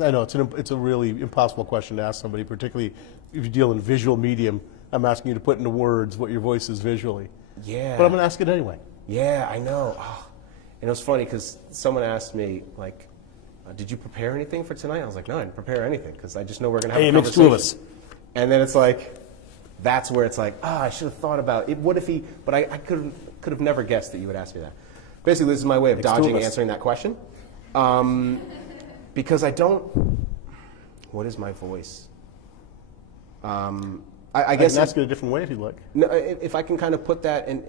I know it's a really impossible question to ask somebody, particularly if you deal in visual medium. I'm asking you to put into words what your voice is visually. Yeah. But I'm going to ask it anyway. Yeah, I know. Oh. And it was funny because someone asked me, like, did you prepare anything for tonight? I was like, no, I didn't prepare anything because I just know we're going to have Hey, a it makes conversation. two of us. And then it's like, that's where it's like, I should have thought about it. What if he, but I could have never guessed that you would ask me that. Basically, this is my way of Makes two of dodging us. answering that question. Because I don't, what is my voice? I guess I can ask it a different way if you'd like. no, if I can kind of put that, and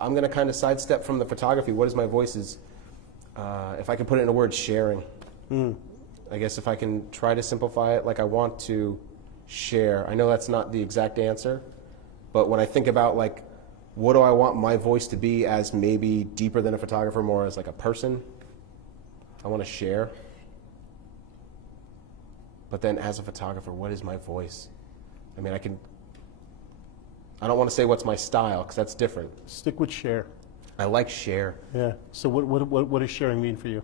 I'm going to kind of sidestep from the photography. What is my voice is, if I can put it in a word, sharing. I guess if I can try to simplify it, like I want to share. I know that's not the exact answer, but when I think about like, what do I want my voice to be as maybe deeper than a photographer, more as like a person? I want to share. But then as a photographer, what is my voice? I mean, I don't want to say what's my style, because that's different. Stick with share. I like share. Yeah. So what does sharing mean for you?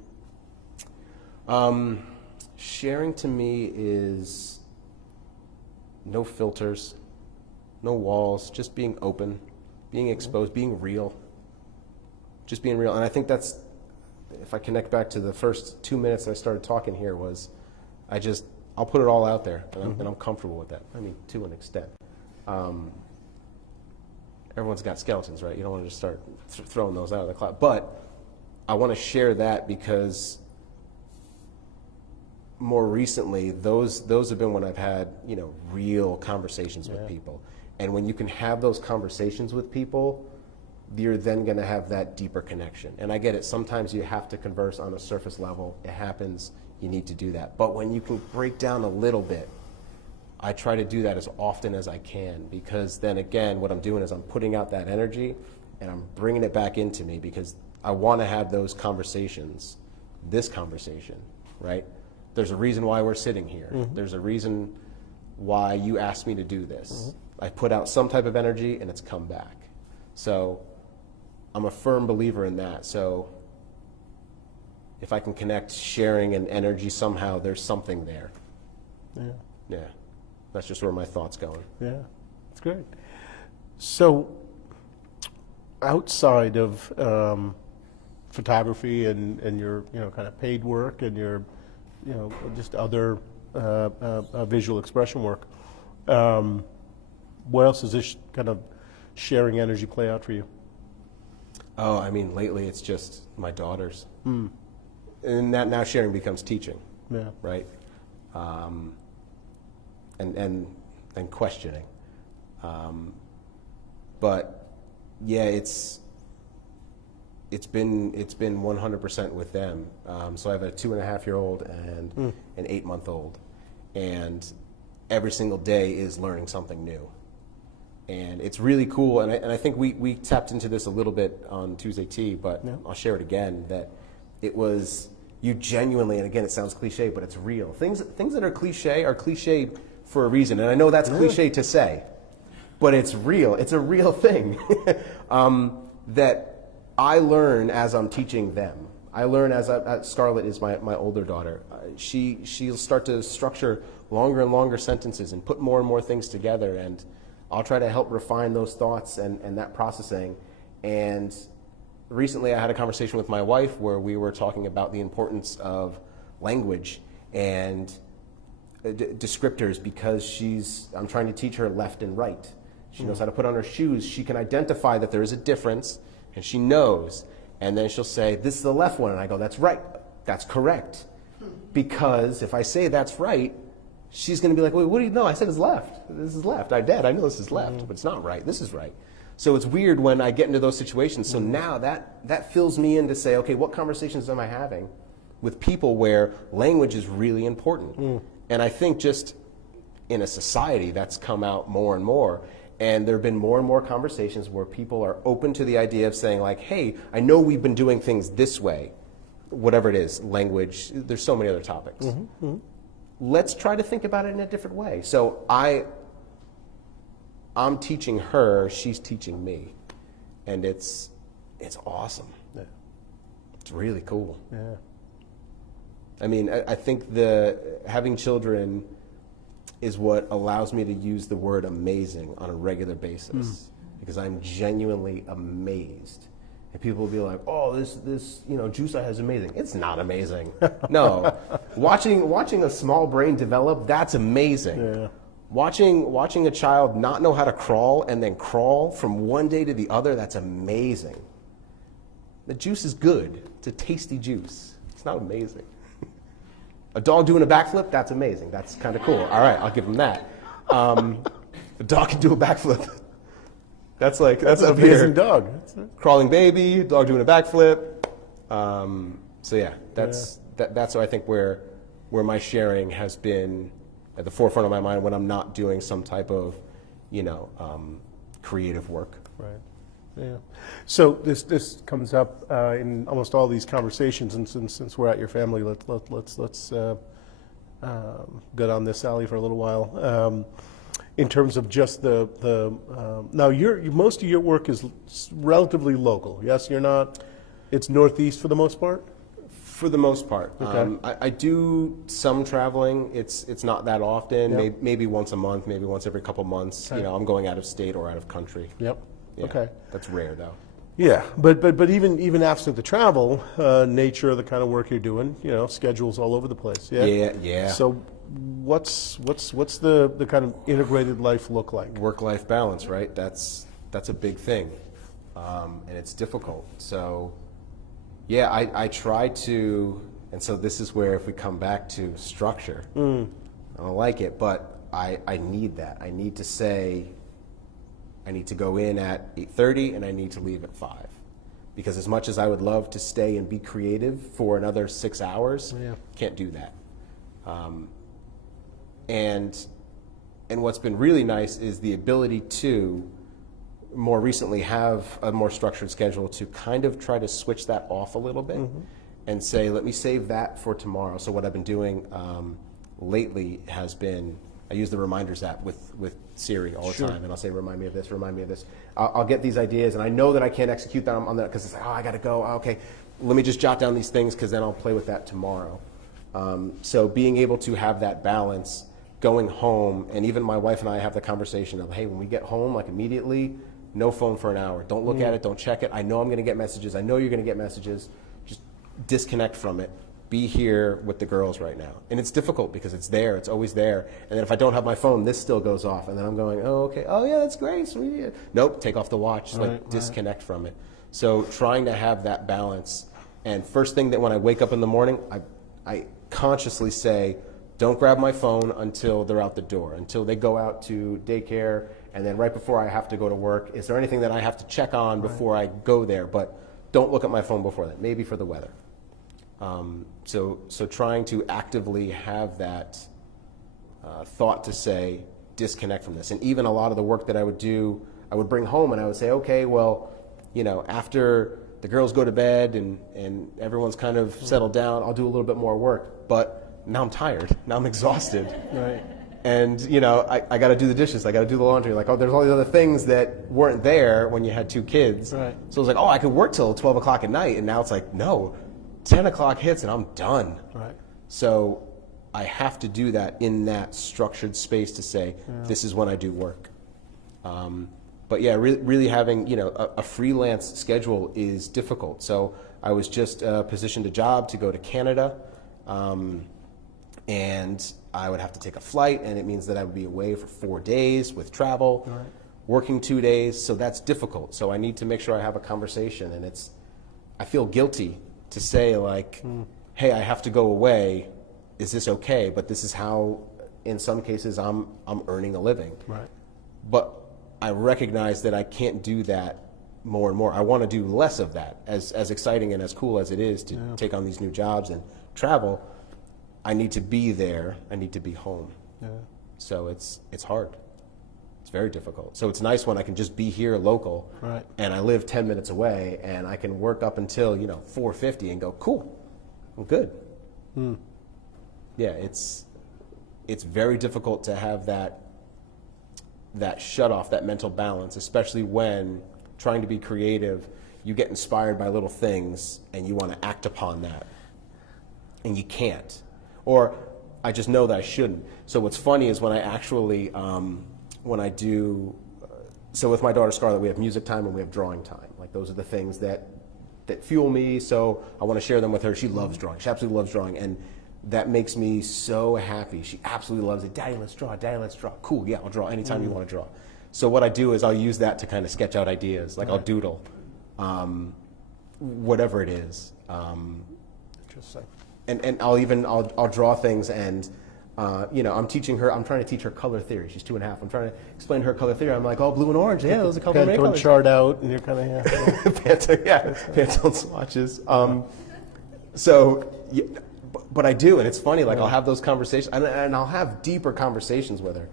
Sharing to me is no filters, no walls, just being open, being exposed, being real. Just being real. And I think that's, if I connect back to the first 2 minutes I started talking here, was I'll put it all out there, and I'm comfortable with that. I mean, to an extent. Everyone's got skeletons, right? You don't want to just start throwing those out of the cloud. But I want to share that because more recently, those have been when I've had, real conversations with people. And when you can have those conversations with people, you're then going to have that deeper connection. And I get it. Sometimes you have to converse on a surface level. It happens. You need to do that. But when you can break down a little bit, I try to do that as often as I can, because then again, what I'm doing is I'm putting out that energy and I'm bringing it back into me, because I want to have those conversations, this conversation, right? There's a reason why we're sitting here. There's a reason why you asked me to do this. I put out some type of energy and it's come back. So I'm a firm believer in that. So if I can connect sharing and energy somehow, there's something there. Yeah. That's just where my thought's going. Yeah, that's great. So outside of photography and your kind of paid work and your just other visual expression work, what else does this kind of sharing energy play out for you? Oh, I mean, lately it's just my daughters. And that now sharing becomes teaching. Yeah. Right? And questioning. But yeah, it's been 100% with them. So I have a 2.5-year-old and an 8-month-old, and every single day is learning something new. And it's really cool, and I think we tapped into this a little bit on Tuesday Tea, but I'll share it again, that it was, you genuinely, and again it sounds cliche, but it's real. Things that are cliche for a reason, and I know that's cliche to say, but it's real. It's a real thing that I learn as I'm teaching them. I learn as Scarlett is my older daughter. She'll start to structure longer and longer sentences and put more and more things together, and I'll try to help refine those thoughts and that processing. And recently I had a conversation with my wife where we were talking about the importance of language and descriptors, because I'm trying to teach her left and right. She knows how to put on her shoes. She can identify that there is a difference, and she knows. And then she'll say, this is the left one. And I go, that's right. That's correct. Because if I say that's right, she's going to be like, wait, what do you know? I said it's left. This is left. Dad, I know this is left, but it's not right. This is right. So it's weird when I get into those situations. So now that fills me in to say, okay, what conversations am I having with people where language is really important? And I think just in a society that's come out more and more. And there have been more and more conversations where people are open to the idea of saying like, hey, I know we've been doing things this way, whatever it is, language, there's so many other topics. Let's try to think about it in a different way. So I'm teaching her, she's teaching me. And it's awesome. Yeah. It's really cool. Yeah. I mean, I think having children is what allows me to use the word amazing on a regular basis, because I'm genuinely amazed. And people will be like, oh, this juice I has amazing. It's not amazing. No. Watching a small brain develop, that's amazing. Yeah. Watching a child not know how to crawl and then crawl from one day to the other, that's amazing. The juice is good. It's a tasty juice. It's not amazing. A dog doing a backflip, that's amazing. That's kind of cool. All right, I'll give him that. A dog can do a backflip. That's up an here. amazing dog. Crawling baby, dog doing a backflip. So yeah, that's what I think where where my sharing has been at the forefront of my mind when I'm not doing some type of, creative work. Right. Yeah. So this comes up in almost all these conversations, and since we're at your family, let's go down this alley for a little while. In terms of just now, most of your work is relatively local. Yes, you're not. It's Northeast for the most part. For the most part, Okay. I do some traveling. It's not that often. Yep. Maybe once a month, maybe once every couple months. Okay. I'm going out of state or out of country. Yep. Yeah, Okay. that's rare though. Yeah, but even absent the travel, nature of the kind of work you're doing, schedules all over the place. Yeah. Yeah. So what's the kind of integrated life look like? Work-life balance, right? That's a big thing, and it's difficult. So, yeah, I try to, and so this is where if we come back to structure, I don't like it, but I need that. I need to say, I need to go in at 8:30 and I need to leave at 5. Because as much as I would love to stay and be creative for another 6 hours, Yeah. can't do that. And what's been really nice is the ability to more recently have a more structured schedule to kind of try to switch that off a little bit and say, let me save that for tomorrow. So what I've been doing lately has been, I use the reminders app with Siri all the Sure. time, and I'll say, remind me of this, remind me of this. I'll get these ideas, and I know that I can't execute them on that because it's like, oh, I got to go. Okay, let me just jot down these things because then I'll play with that tomorrow. So being able to have that balance, going home, and even my wife and I have the conversation of, hey, when we get home, like immediately, no phone for an hour. Don't look at it, don't check it. I know I'm going to get messages. I know you're going to get messages. Just disconnect from it. Be here with the girls right now. And it's difficult because it's there, it's always there. And then if I don't have my phone, this still goes off. And then I'm going, oh, okay, oh yeah, that's great, sweet. Nope, take off the watch, Right. disconnect from it. So trying to have that balance. And first thing that when I wake up in the morning, I consciously say, don't grab my phone until they're out the door, until they go out to daycare, and then right before I have to go to work, is there anything that I have to check on before I go there? But don't look at my phone before that, maybe for the weather. So trying to actively have that thought to say, disconnect from this. And even a lot of the work that I would do, I would bring home and I would say, okay, well, after the girls go to bed and everyone's kind of settled down, I'll do a little bit more work. But now I'm tired. Now I'm exhausted. Right. And, I got to do the dishes. I got to do the laundry. Like, oh, there's all these other things that weren't there when you had 2 kids. Right. So it was like, oh, I could work till 12 o'clock at night. And now it's like, no, 10 o'clock hits and I'm done. Right. So I have to do that in that structured space to say, this is when I do work. But yeah, really having, a freelance schedule is difficult. So I was just positioned a job to go to Canada. And I would have to take a flight, and it means that I would be away for 4 days with travel, working 2 days, so that's difficult. So I need to make sure I have a conversation, and I feel guilty to say like, hey, I have to go away, is this okay? But this is how, in some cases, I'm earning a living. Right. But I recognize that I can't do that more and more. I want to do less of that, as exciting and as cool as it is to take on these new jobs and travel. I need to be there. I need to be home. Yeah. So it's hard. It's very difficult. So it's nice when I can just be here local, Right. and I live 10 minutes away, and I can work up until 4:50 and go, cool, I'm good. Yeah, it's very difficult to have that shut off, that mental balance, especially when trying to be creative, you get inspired by little things and you want to act upon that, and you can't. Or I just know that I shouldn't. So what's funny is when I actually, when I do, so with my daughter Scarlett, we have music time and we have drawing time. Like those are the things that fuel me, so I want to share them with her. She loves drawing. She absolutely loves drawing, and that makes me so happy. She absolutely loves it. Daddy, let's draw. Daddy, let's draw. Cool, yeah, I'll draw anytime you want to draw. So what I do is I'll use that to kind of sketch out ideas. Like I'll doodle, whatever it is. Interesting. And I'll draw things, and I'm teaching her. I'm trying to teach her color theory. She's 2.5. I'm trying to explain her color theory. I'm like, oh, blue and orange. Yeah, those are color Pantone chart out, and you're kind of Pantone swatches. So, yeah, But I do, and it's funny. Like I'll have those conversations, and I'll have deeper conversations with her.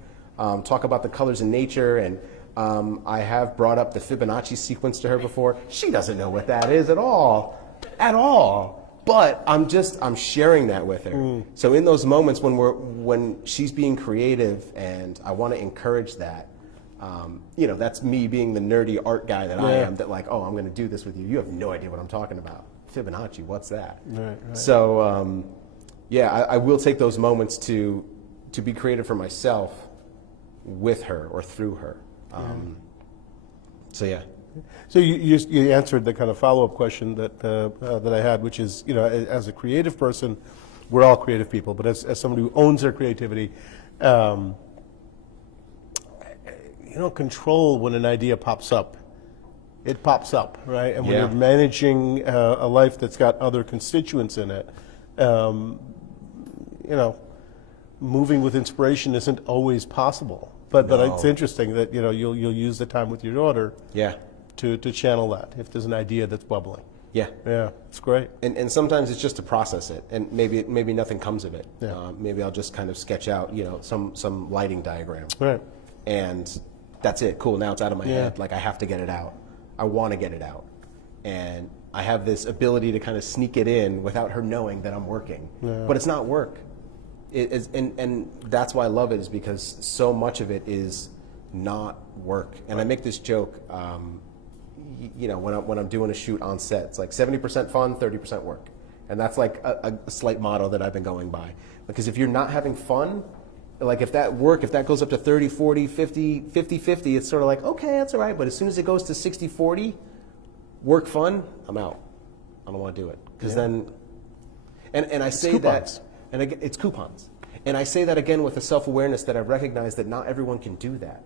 Talk about the colors in nature, and I have brought up the Fibonacci sequence to her before. She doesn't know what that is at all. But I'm sharing that with her. So in those moments when she's being creative, and I want to encourage that, that's me being the nerdy art guy that I am. That like, oh, I'm going to do this with you. You have no idea what I'm talking about. Fibonacci, what's that? Right. So I will take those moments to be creative for myself with her or through her. So yeah. So you answered the kind of follow-up question that I had, which is, as a creative person, we're all creative people, but as somebody who owns their creativity, control when an idea pops up. It pops up, right? And when you're managing a life that's got other constituents in it, moving with inspiration isn't always possible. But it's interesting that you'll use the time with your daughter. Yeah. To channel that if there's an idea that's bubbling. Yeah. Yeah, it's great. And sometimes it's just to process it, and maybe nothing comes of it. Yeah. Maybe I'll just kind of sketch out, some lighting diagram. Right. And that's it. Cool. Now it's out of my head. Like I have to get it out. I want to get it out. And I have this ability to kind of sneak it in without her knowing that I'm working. Yeah. But it's not work. It is, and that's why I love it, is because so much of it is not work. And I make this joke, when I'm doing a shoot on set, it's like 70% fun, 30% work. And that's like a slight motto that I've been going by. Because if you're not having fun, like if that goes up to 30, 40, 50, 50, it's sort of like, okay, that's all right. But as soon as it goes to 60, 40, work fun, I'm out. I don't want to do it. Because then, and I say coupons. that, and again, it's coupons. And I say that again with a self-awareness that I recognize that not everyone can do that.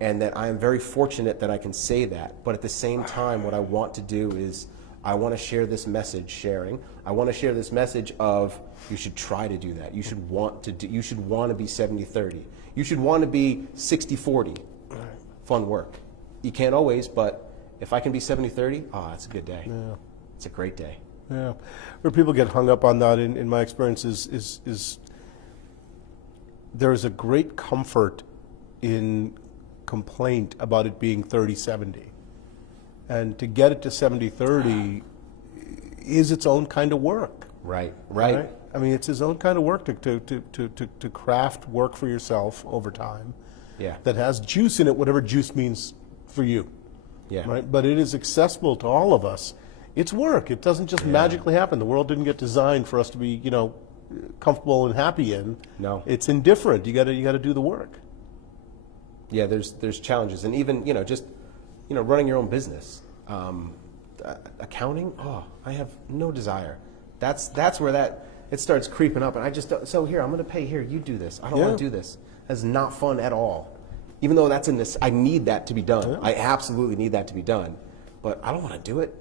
And that I am very fortunate that I can say that. But at the same time, what I want to do is I want to share this message, I want to share this message of you should try to do that. You should want to be 70-30. You should want to be 60-40. Fun work. You can't always, but if I can be 70-30, it's a good day. Yeah. It's a great day. Yeah. Where people get hung up on that, in my experience, is there is a great comfort in complaint about it being 30-70. And to get it to 70-30 is its own kind of work. Right. I mean, it's its own kind of work to craft work for yourself over time. Yeah. That has juice in it, whatever juice means for you. Yeah. Right. But it is accessible to all of us. It's work. It doesn't just magically happen. The world didn't get designed for us to be, comfortable and happy in. No. It's indifferent. You got to do the work. Yeah. There's challenges, and even just running your own business, accounting. I have no desire. That's where it starts creeping up, and I just don't. So here, I'm going to pay. Here, you do this. I don't want to do this. That's not fun at all. Even though that's in this, I need that to be done. Yeah. I absolutely need that to be done, but I don't want to do it.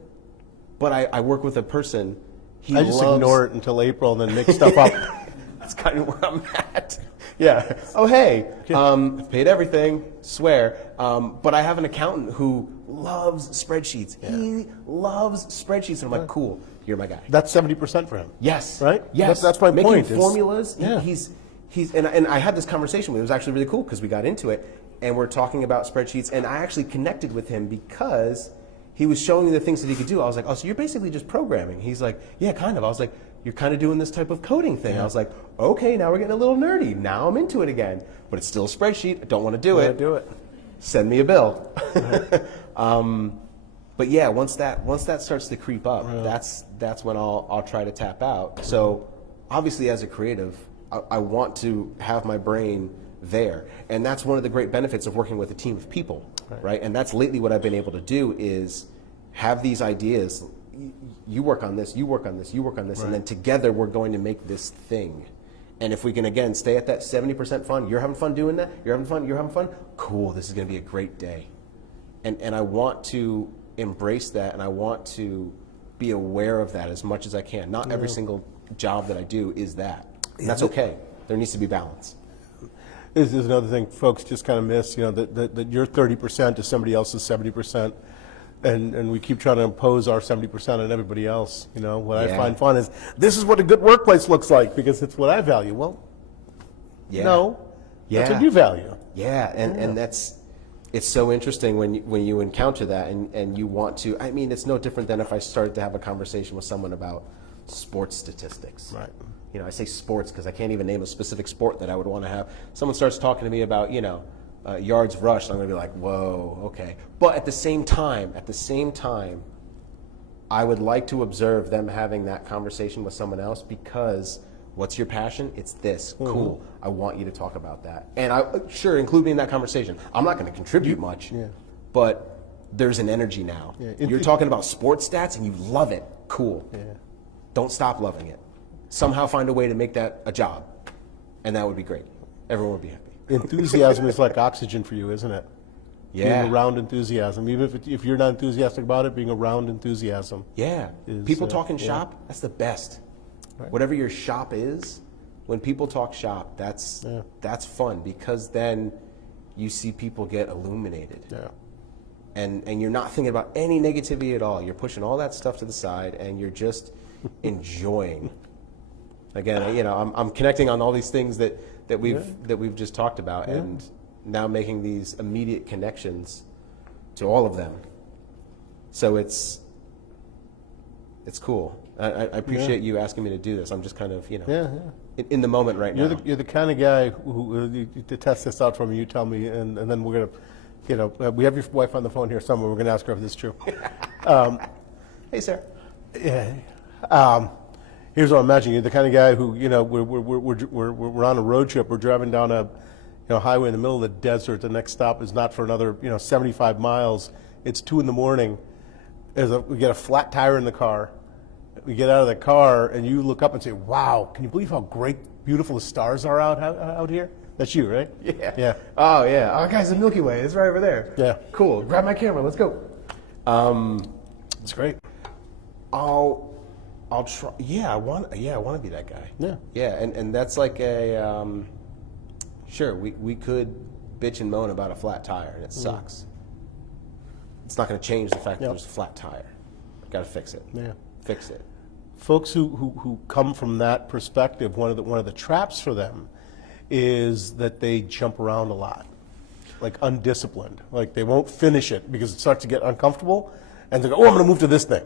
But I work with a person. I just ignore it until April and then make stuff up. That's kind of where I'm at. Yeah. Oh, hey, I've paid everything, swear. But I have an accountant who loves spreadsheets. Yeah. He loves spreadsheets. And I'm like, cool, you're my guy. That's 70% for him. Yes. Right? Yes. That's my Making point. Formulas. Yeah. And I had this conversation with him. It was actually really cool because we got into it and we're talking about spreadsheets. And I actually connected with him because he was showing me the things that he could do. I was like, oh, so you're basically just programming. He's like, yeah, kind of. I was like, you're kind of doing this type of coding thing. Yeah. I was like, okay, now we're getting a little nerdy. Now I'm into it again. But it's still a spreadsheet. I don't want to do it. Send me a bill. Right. But yeah, once that starts to creep up, that's when I'll try to tap out. So obviously as a creative, I want to have my brain there. And that's one of the great benefits of working with a team of people, right? And that's lately what I've been able to do is have these ideas. You work on this, you work on this, you work on this, and then together we're going to make this thing. And if we can, again, stay at that 70% fun, you're having fun doing that, you're having fun, cool, this is going to be a great day. And I want to embrace that, and I want to be aware of that as much as I can. Not every single job that I do is that. And that's okay. There needs to be balance. This is another thing folks just kind of miss, that your 30% is somebody else's 70%. And we keep trying to impose our 70% on everybody else. You know, what I Yeah. find fun is, this is what a good workplace looks like because it's what I value. Well, Yeah. no, that's Yeah. what you value. Yeah, and it's so interesting when you encounter that and you want to. I mean, it's no different than if I started to have a conversation with someone about sports statistics. Right. You know, I say sports because I can't even name a specific sport that I would want to have. Someone starts talking to me about, yards rushed, I'm going to be like, whoa, okay. But at the same time, I would like to observe them having that conversation with someone else because what's your passion? It's this. Cool. I want you to talk about that. And sure, include me in that conversation. I'm not going to contribute much, but there's an energy now. Yeah. You're talking about sports stats and you love it. Cool. Yeah. Don't stop loving it. Somehow find a way to make that a job, and that would be great. Everyone would be happy. Enthusiasm is like oxygen for you, isn't it? Yeah. Being around enthusiasm. Even if you're not enthusiastic about it, being around enthusiasm. Yeah. Is, People talking shop, that's the best. Right. Whatever your shop is, when people talk shop, that's fun because then you see people get illuminated. Yeah. And you're not thinking about any negativity at all. You're pushing all that stuff to the side and you're just enjoying. Again, I'm connecting on all these things that we've just talked about and now making these immediate connections to all of them. So it's cool. I appreciate you asking me to do this. I'm just kind of, in the moment right now. You're the kind of guy who to test this out from you tell me, and then we're gonna, we have your wife on the phone here somewhere. We're gonna ask her if this is true. Hey, Sarah. Yeah. Here's what I'm imagining. You're the kind of guy who, we're on a road trip. We're driving down a highway in the middle of the desert. The next stop is not for another 75 miles. It's 2 a.m. We get a flat tire in the car. We get out of the car and you look up and say, "Wow, can you believe how great, beautiful the stars are out here?" That's you, right? Yeah. Yeah. Oh, yeah. Oh, guys, the Milky Way. It's right over there. Yeah. Cool. Grab my camera. Let's go. It's great. I'll try. Yeah, I want to be that guy. Yeah. Yeah, and that's like a sure. We could bitch and moan about a flat tire, and it sucks. It's not going to change the fact that there's a flat tire. Got to fix it. Yeah. Fix it. Folks who come from that perspective, one of the traps for them is that they jump around a lot, like undisciplined. Like they won't finish it because it starts to get uncomfortable, and they go, "Oh, I'm going to move to this thing."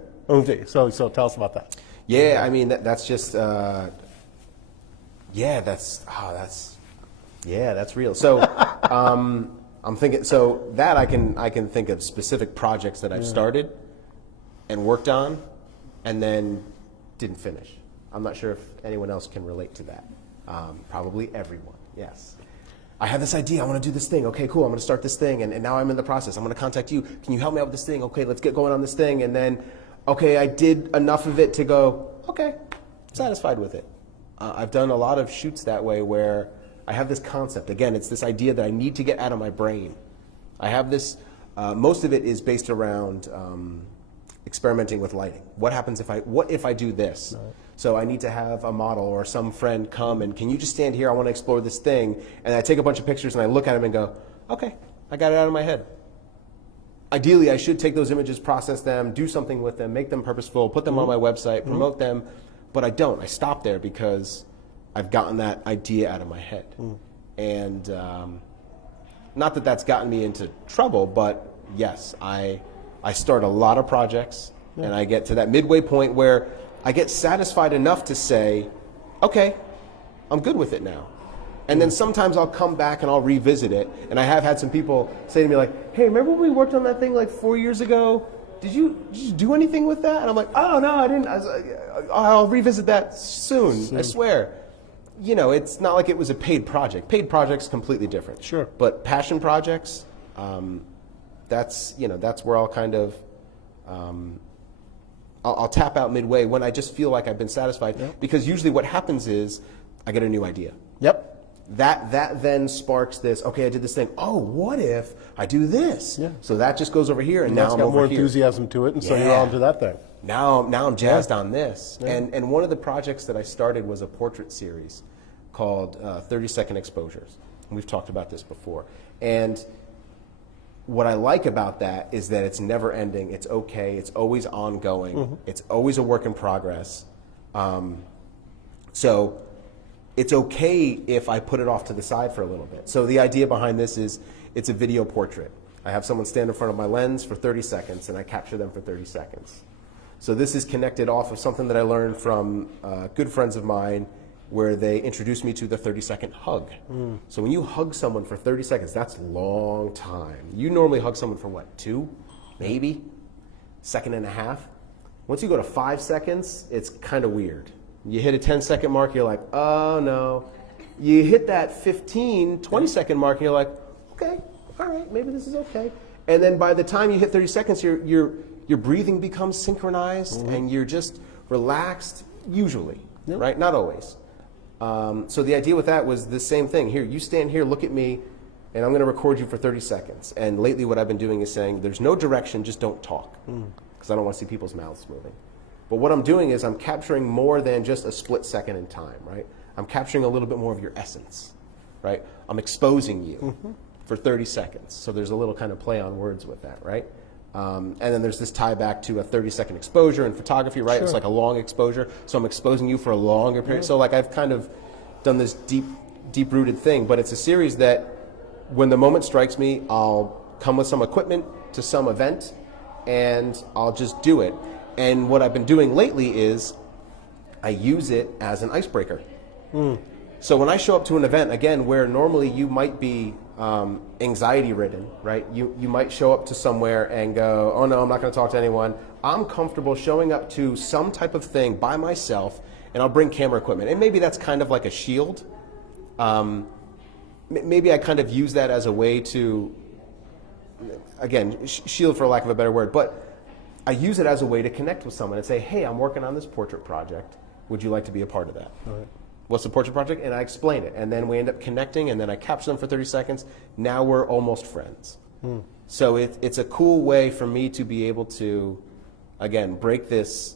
So tell us about that. Yeah, I mean that's just that's real. So I'm thinking that I can think of specific projects that I've started and worked on and then didn't finish. I'm not sure if anyone else can relate to that. Probably everyone. Yes. I have this idea. I want to do this thing. Okay, cool. I'm going to start this thing, and now I'm in the process. I'm going to contact you. Can you help me out with this thing? Okay, let's get going on this thing, and then. Okay, I did enough of it to go, okay, satisfied with it. I've done a lot of shoots that way where I have this concept. Again, it's this idea that I need to get out of my brain. I have this, most of it is based around experimenting with lighting. What happens what if I do this? Right. So I need to have a model or some friend come and can you just stand here? I want to explore this thing. And I take a bunch of pictures and I look at them and go, okay, I got it out of my head. Ideally, I should take those images, process them, do something with them, make them purposeful, put them on my website, promote them, but I don't. I stop there because I've gotten that idea out of my head. And not that that's gotten me into trouble, but yes, I start a lot of projects, and I get to that midway point where I get satisfied enough to say, okay, I'm good with it now. And then sometimes I'll come back and I'll revisit it. And I have had some people say to me like, hey, remember when we worked on that thing like 4 years ago? Did you do anything with that? And I'm like, oh, no, I didn't. I'll revisit that soon. I swear. It's not like it was a paid project. Paid projects completely different. Sure. But passion projects, that's where I'll kind of, I'll tap out midway when I just feel like I've been satisfied. Yep. Because usually what happens is I get a new idea. Yep. That then sparks this, okay, I did this thing. Oh, what if I do this? Yeah. So that just goes over here, and now I'm over here. It's got more enthusiasm to it, and so you're on to that thing. Now I'm jazzed on this. Yeah. And one of the projects that I started was a portrait series called 30-Second Exposures. And we've talked about this before. And what I like about that is that it's never ending. It's okay. It's always ongoing. It's always a work in progress. So it's okay if I put it off to the side for a little bit. So the idea behind this is it's a video portrait. I have someone stand in front of my lens for 30 seconds and I capture them for 30 seconds. So this is connected off of something that I learned from good friends of mine where they introduced me to the 30-second hug. So when you hug someone for 30 seconds, that's a long time. You normally hug someone for what, 2, maybe? Second and a half? Once you go to 5 seconds, it's kind of weird. You hit a 10-second mark, you're like, oh no. You hit that 15, 20-second mark, and you're like, okay, all right, maybe this is okay. And then by the time you hit 30 seconds, your breathing becomes synchronized and you're just relaxed, usually, right? Not always. So the idea with that was the same thing. Here, you stand here, look at me, and I'm going to record you for 30 seconds. And lately what I've been doing is saying, there's no direction, just don't talk. Because I don't want to see people's mouths moving. But what I'm doing is I'm capturing more than just a split second in time, right? I'm capturing a little bit more of your essence, right? I'm exposing you for 30 seconds. So there's a little kind of play on words with that, right? And then there's this tie back to a 30-second exposure in photography, right? Sure. It's like a long exposure. So I'm exposing you for a longer period. So like I've kind of done this deep-rooted thing, but it's a series that when the moment strikes me, I'll come with some equipment to some event and I'll just do it. And what I've been doing lately is I use it as an icebreaker. So when I show up to an event, again, where normally you might be anxiety-ridden, right? You might show up to somewhere and go, oh no, I'm not going to talk to anyone. I'm comfortable showing up to some type of thing by myself, and I'll bring camera equipment. And maybe that's kind of like a shield. Maybe I kind of use that as a way to, again, shield for lack of a better word, but I use it as a way to connect with someone and say, hey, I'm working on this portrait project. Would you like to be a part of that? All right. What's the portrait project? And I explain it. And then we end up connecting, and then I capture them for 30 seconds. Now we're almost friends. So it's a cool way for me to be able to, again, break this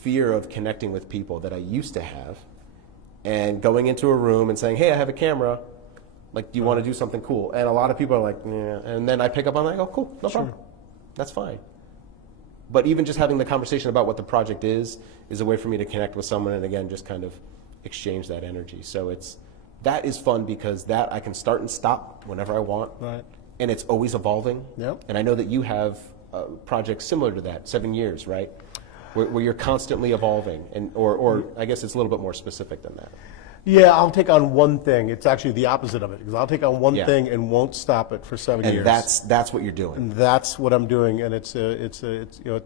fear of connecting with people that I used to have, and going into a room and saying, hey, I have a camera. Like, do you want to do something cool? And a lot of people are like, yeah. And then I pick up on that, oh, cool, no problem. That's fine. But even just having the conversation about what the project is a way for me to connect with someone and, again, just kind of exchange that energy. So that is fun because that I can start and stop whenever I want. Right. And it's always evolving. Yep. And I know that you have projects similar to that, 7 years, right? Where you're constantly evolving, and or I guess it's a little bit more specific than that. Yeah, I'll take on one thing. It's actually the opposite of it, because I'll take on one thing and won't stop it for 7 years. And that's what you're doing. And that's what I'm doing, and it's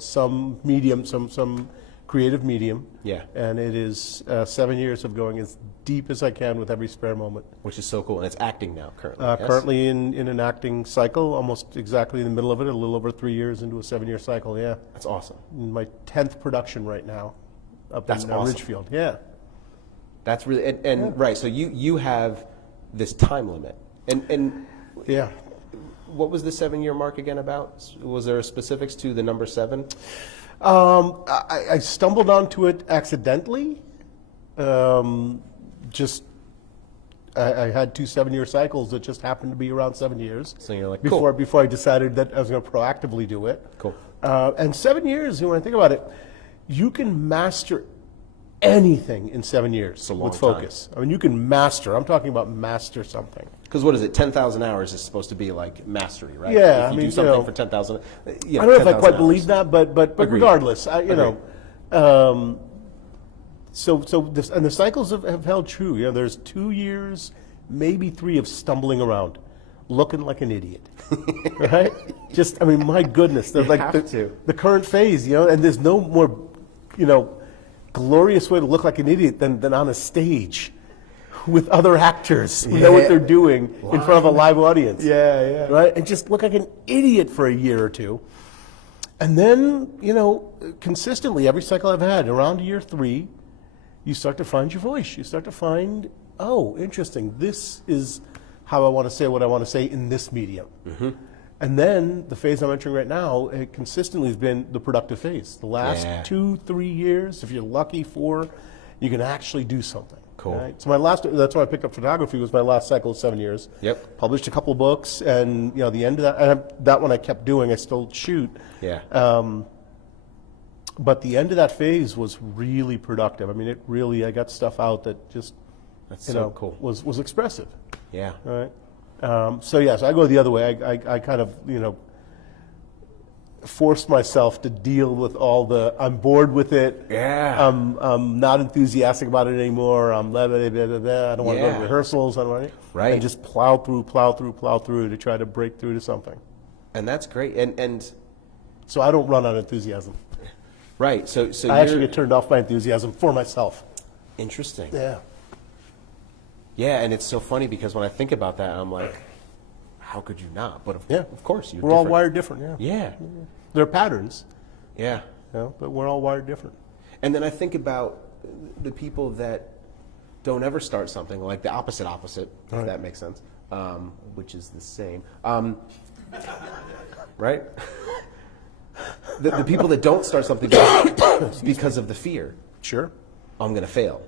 some medium, some creative medium. Yeah. And it is 7 years of going as deep as I can with every spare moment. Which is so cool, and it's acting now currently. Yes? Currently in an acting cycle, almost exactly in the middle of it, a little over 3 years into a 7-year cycle. Yeah. That's awesome. In my 10th production right now, up in awesome. Ridgefield. Yeah. That's really and right. So you have this time limit, and yeah. What was the 7-year mark again about? Was there specifics to the number 7? I stumbled onto it accidentally. Just I had 2 7-year cycles that just happened to be around 7 years. So you're like, before I decided that I was going to proactively do it. Cool. And 7 years, when I think about it, you can master anything in 7 years with focus. Time. I mean, you can master. I'm talking about master something. Because what is it? 10,000 hours is supposed to be like mastery, right? Yeah, if you do something for 10,000. I don't know if I quite believe that, but regardless, So the cycles have held true. You know, there's 2 years, maybe 3 of stumbling around, looking like an idiot, right? Just, I mean, my goodness, the current phase, and there's no more, glorious way to look like an idiot than on a stage with other actors who know what they're doing in front of a live audience. Yeah. Right? And just look like an idiot for a year or two. And then, consistently, every cycle I've had, around year 3, you start to find your voice. You start to find, oh, interesting, this is how I want to say what I want to say in this medium. Mm-hmm. And then the phase I'm entering right now, it consistently has been the productive phase. The last 2-3 years, if you're lucky, 4, you can actually do something. Cool. Right? So that's why I picked up photography, was my last cycle of 7 years. Yep. Published a couple of books, and the end of that, and that one I kept doing. I still shoot. Yeah. But the end of that phase was really productive. I mean, I got stuff out that just, That's so cool. was expressive. Yeah. Right. So I go the other way. I kind of, forced myself to deal with all I'm bored with it. Yeah. I'm not enthusiastic about it anymore. I'm blah, blah, blah, blah, blah. I don't want to go to rehearsals. I don't want to. Right. And just plow through to try to break through to something. And that's great. And So I don't run on enthusiasm. right. So I actually get turned off by enthusiasm for myself. Interesting. Yeah. Yeah, and it's so funny because when I think about that, I'm like, how could you not? But of course, you're We're all different. wired different. Yeah. Yeah. There are patterns. Yeah. But we're all wired different. And then I think about the people that don't ever start something, like the opposite, if that makes sense, which is the same. Right? The people that don't start something because of the fear. Sure. I'm going to fail.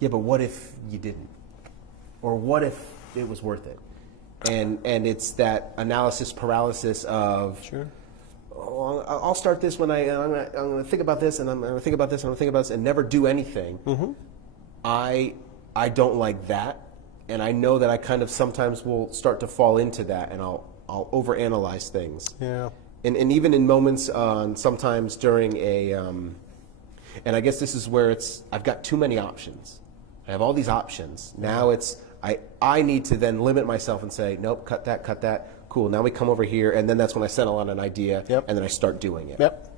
Yeah, but what if you didn't? Or what if it was worth it? And it's that analysis paralysis of, Sure. Oh, I'll start this when I'm going to think about this, and I'm going to think about this, and I'm going to think about this, and never do anything. Mm-hmm. I don't like that, and I know that I kind of sometimes will start to fall into that, and I'll overanalyze things. Yeah. And even in moments, sometimes during and I guess this is where I've got too many options. I have all these options. Now I need to then limit myself and say, nope, cut that. Cool, now we come over here, and then that's when I settle on an idea, and then I start doing it. Yep.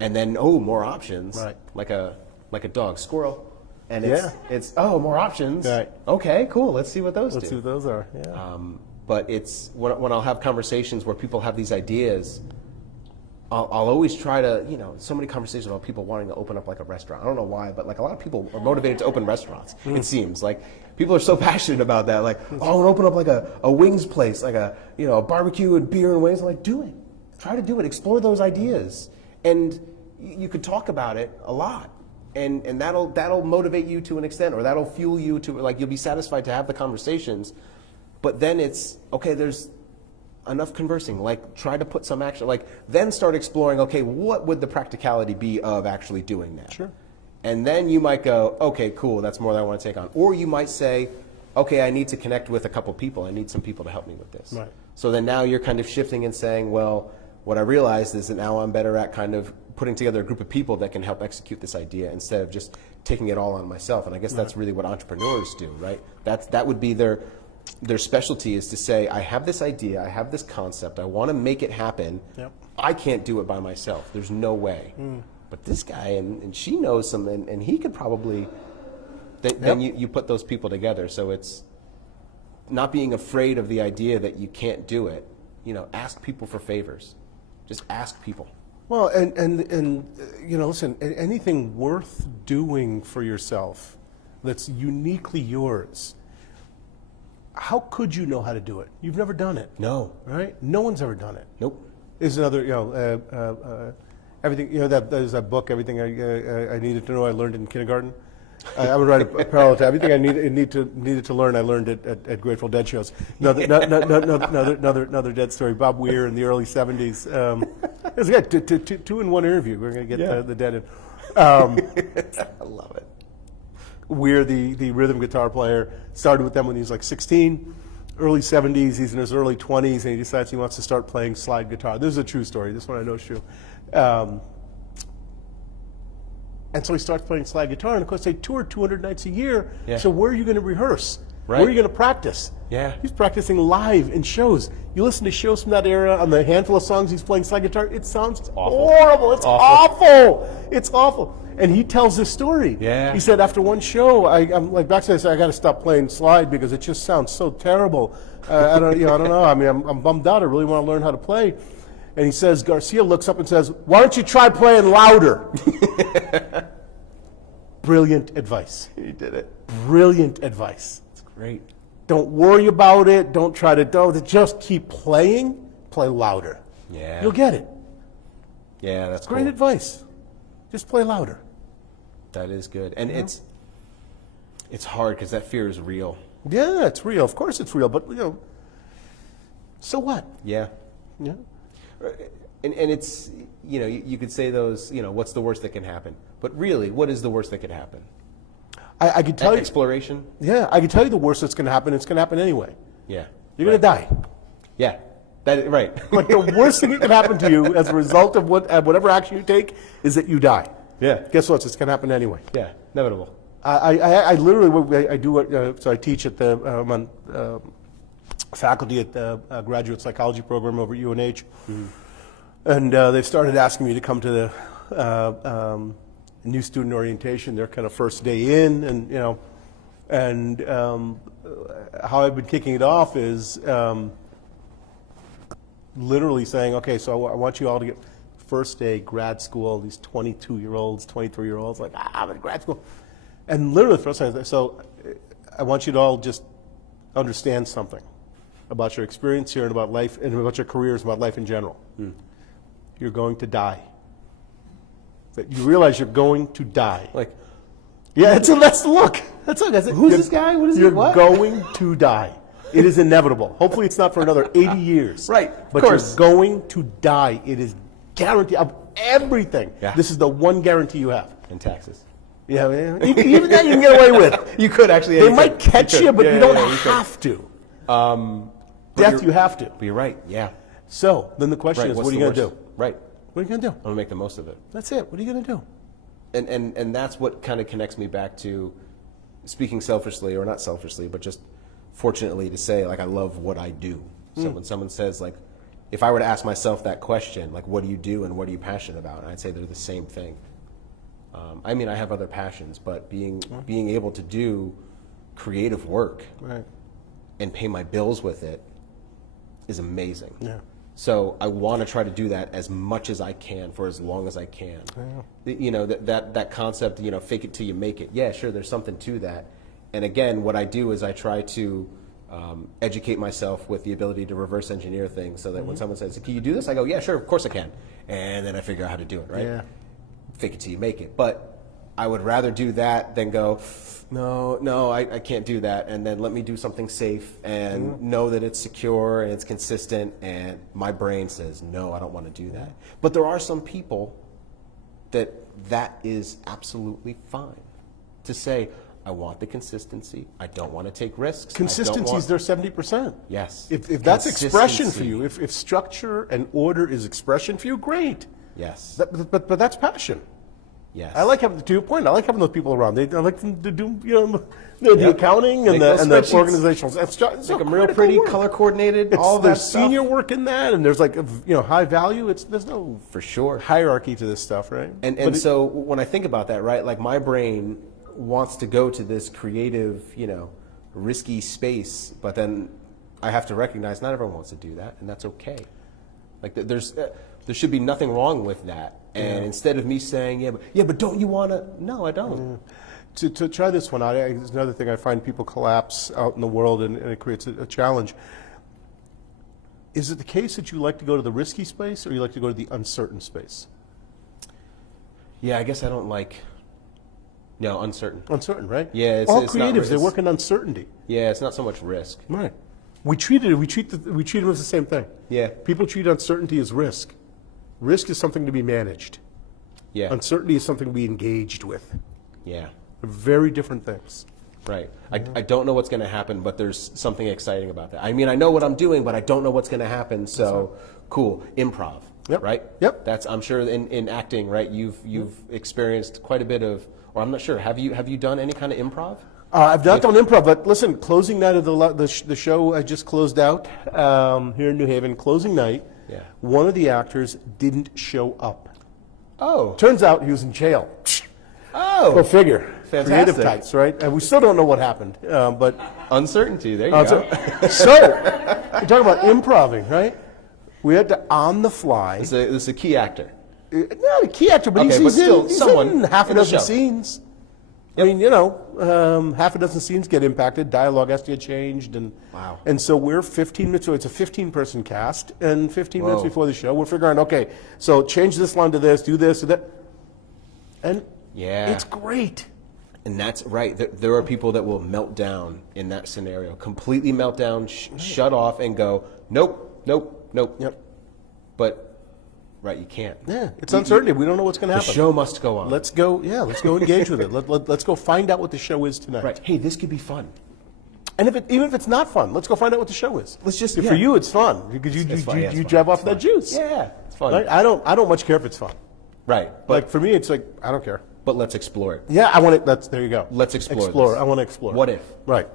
And then, more options, Right. like a dog, squirrel. And Yeah. it's more options. Right. Okay, cool, let's see what those Let's do. see what those are. Yeah. But it's when I'll have conversations where people have these ideas, I'll always try to, so many conversations about people wanting to open up like a restaurant. I don't know why, but like a lot of people are motivated to open restaurants. It seems like people are so passionate about that. Like, I want to open up like a wings place, like a barbecue and beer and wings. I'm like, do it. Try to do it. Explore those ideas, and you could talk about it a lot, and that'll motivate you to an extent, or that'll fuel you to, like, you'll be satisfied to have the conversations. But then it's okay. There's enough conversing, like try to put some action, like then start exploring, okay, what would the practicality be of actually doing that? Sure. And then you might go, okay, cool, that's more than I want to take on. Or you might say, okay, I need to connect with a couple people. I need some people to help me with this. Right. So then now you're kind of shifting and saying, well, what I realized is that now I'm better at kind of putting together a group of people that can help execute this idea instead of just taking it all on myself. And I guess that's really what entrepreneurs do, right? That would be their specialty, is to say, I have this idea, I have this concept, I want to make it happen. Yep. I can't do it by myself. There's no way. But this guy, and she knows some, and he could probably, then you put those people together. So it's not being afraid of the idea that you can't do it. Ask people for favors. Just ask people. Well, and listen, anything worth doing for yourself that's uniquely yours, how could you know how to do it? You've never done it. No. Right? No one's ever done it. Nope. There's another, everything, there's that book, Everything I Needed to Know, I Learned in Kindergarten. I would write a parallel to everything I needed to learn. I learned at Grateful Dead shows. Another Dead story. Bob Weir in the early '70s. It was good. Two in one interview. We're going to get the Dead in. I love it. Weir, the rhythm guitar player, started with them when he was like 16. Early 70s, he's in his early 20s, and he decides he wants to start playing slide guitar. This is a true story. This one I know is true. And so he starts playing slide guitar, and of course they tour 200 nights a year. Yeah. So where are you going to rehearse? Right. Where are you going to practice? Yeah. He's practicing live in shows. You listen to shows from that era on the handful of songs he's playing slide guitar, it sounds horrible. It's awful. It's awful. And he tells this story. Yeah. He said after one show, I'm like backstage, I said, I got to stop playing slide because it just sounds so terrible. I don't know. I mean, I'm bummed out. I really want to learn how to play. And he says, Garcia looks up and says, why don't you try playing louder? Brilliant advice. He did it. Brilliant advice. It's great. Don't worry about it. Don't try to just keep playing. Play louder. Yeah. You'll get it. Yeah, that's Great cool. advice. Just play louder. That is good. And It's hard because that fear is real. Yeah, it's real. Of course it's real, but so what? Yeah. Yeah. And it's, you could say those, what's the worst that can happen? But really, what is the worst that could happen? I could tell you. Exploration? Yeah, I can tell you the worst that's going to happen. It's going to happen anyway. Yeah. You're going to die. Yeah. Right. But the worst thing that can happen to you as a result of whatever action you take is that you die. Yeah. Guess what? It's going to happen anyway. Yeah. Inevitable. I literally, I do it, so I teach at the, I'm on faculty at the graduate psychology program over at UNH. Mm-hmm. And they've started asking me to come to the new student orientation, their kind of first day in, and how I've been kicking it off is literally saying, okay, so I want you all to get first day grad school, these 22-year-olds, 23-year-olds, like, I'm in grad school. And literally the first time, so I want you to all just understand something about your experience here and about life, and about your careers, about life in general. Mm. You're going to die. That you realize you're going to die. Like, yeah, that's the look. That's it. Who's this guy? What is he? You're What? going to die. It is inevitable. Hopefully it's not for another 80 years. Right, But of course. you're going to die. It is guaranteed of everything. Yeah. This is the one guarantee you have. And taxes. Yeah, even that you can get away with. You could actually. They might catch you, but you don't have to. Death, you have to. But you're right. Yeah. So then the question is, What's what are you the going to worst? do? Right. What are you going to do? I'm gonna make the most of it. That's it. What are you going to do? And that's what kind of connects me back to speaking selfishly, or not selfishly, but just fortunately to say, like, I love what I do. So when someone says, like, if I were to ask myself that question, like, what do you do and what are you passionate about? And I'd say they're the same thing. I mean, I have other passions, but being able to do creative work and pay my bills with it is amazing. Yeah. So I want to try to do that as much as I can for as long as I can. Yeah. That concept, fake it till you make it. Yeah, sure, there's something to that. And again, what I do is I try to educate myself with the ability to reverse engineer things, so that when someone says, can you do this? I go, yeah, sure, of course I can. And then I figure out how to do it, right? Yeah. Fake it till you make it. But I would rather do that than go, no, I can't do that, and then let me do something safe and know that it's secure and it's consistent, and my brain says, no, I don't want to do that. But there are some people that is absolutely fine to say, I want the consistency, I don't want to take risks. Consistency is their 70%. Yes. If that's expression for you, if structure and order is expression for you, great. Yes. But that's passion. Yes. I like having, to your point, I like having those people around. I like them to do, the accounting and Make the those organizational. It's Make them real pretty, color coordinated, all of that There's stuff. senior work in that, and there's like, high value. There's no For sure. hierarchy to this stuff, right? And so when I think about that, right, like my brain wants to go to this creative, risky space, but then I have to recognize not everyone wants to do that, and that's okay. Like there should be nothing wrong with that. And instead of me saying, yeah, but don't you want to? No, I don't. To try this one out, there's another thing I find people collapse out in the world, and it creates a challenge. Is it the case that you like to go to the risky space, or you like to go to the uncertain space? Yeah, I guess I don't like. No, uncertain. Uncertain, right? Yeah, all it's not creatives, they risk. work in uncertainty. Yeah, it's not so much risk. Right. We treat them as the same thing. Yeah. People treat uncertainty as risk. Risk is something to be managed. Yeah. Uncertainty is something to be engaged with. Yeah. They're very different things. Right. I don't know what's going to happen, but there's something exciting about that. I mean, I know what I'm doing, but I don't know what's going to happen. So, cool. Improv. Yep. Right. Yep. That's, I'm sure in acting, right? You've experienced quite a bit of, or I'm not sure. Have you done any kind of improv? I've not done improv, but listen, closing night of the show I just closed out here in New Haven, closing night, one of the actors didn't show up. Oh. Turns out he was in jail. Oh. Go figure. Fantastic. Creative types, right? And we still don't know what happened, but... Uncertainty, there you go. So, we're talking about improving, right? We had to, on the fly... This is a key actor. Not a key actor, but Okay, he's someone in half a in the dozen show. scenes. Yep. I mean, half a dozen scenes get impacted, dialogue has to get changed, and Wow. and so we're 15 minutes, so it's a 15-person cast, and 15 minutes Whoa. before the show, we're figuring, okay, so change this line to this, do that, and Yeah. it's great. And that's right. There are people that will melt down in that scenario, completely melt down, shut off, and go, nope, nope, nope. Yep. But, right, you can't. Yeah, it's uncertainty. We don't know what's going to happen. The show must go on. Let's go engage with it. Let's go find out what the show is tonight. Right. Hey, this could be fun. And even if it's not fun, let's go find out what the show is. Let's just For you, it's fun because you It's fun, yeah, it's you fun, drive off it's that fun. juice. Yeah, it's fun. Right? I don't much care if it's fun. Right. But, Like for me, it's like I don't care. but let's explore it. Yeah, I want it. There you go. Let's explore this. I want to explore. What if? Right.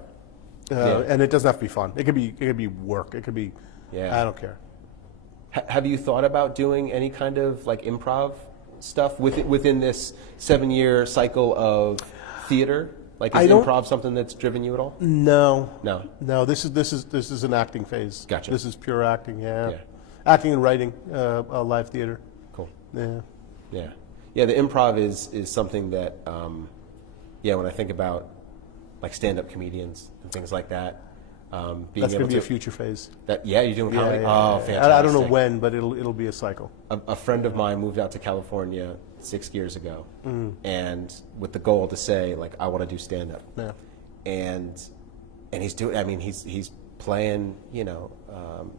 Yeah. And it doesn't have to be fun. It could be work. It could be. Yeah. I don't care. Have you thought about doing any kind of like improv stuff within this 7-year cycle of theater? Like is improv something that's driven you at all? No. No. This is an acting phase. Gotcha. This is pure acting. Yeah. Yeah. Acting and writing, live theater. Cool. Yeah. Yeah. Yeah, the improv is something that, when I think about like stand-up comedians and things like that, being That's able going to be to a future phase. you're doing comedy? Yeah. Fantastic. I don't know when, but it'll be a cycle. A friend of mine moved out to California 6 years ago, and with the goal to say, like, I want to do stand-up. Yeah. And he's doing. I mean, he's playing.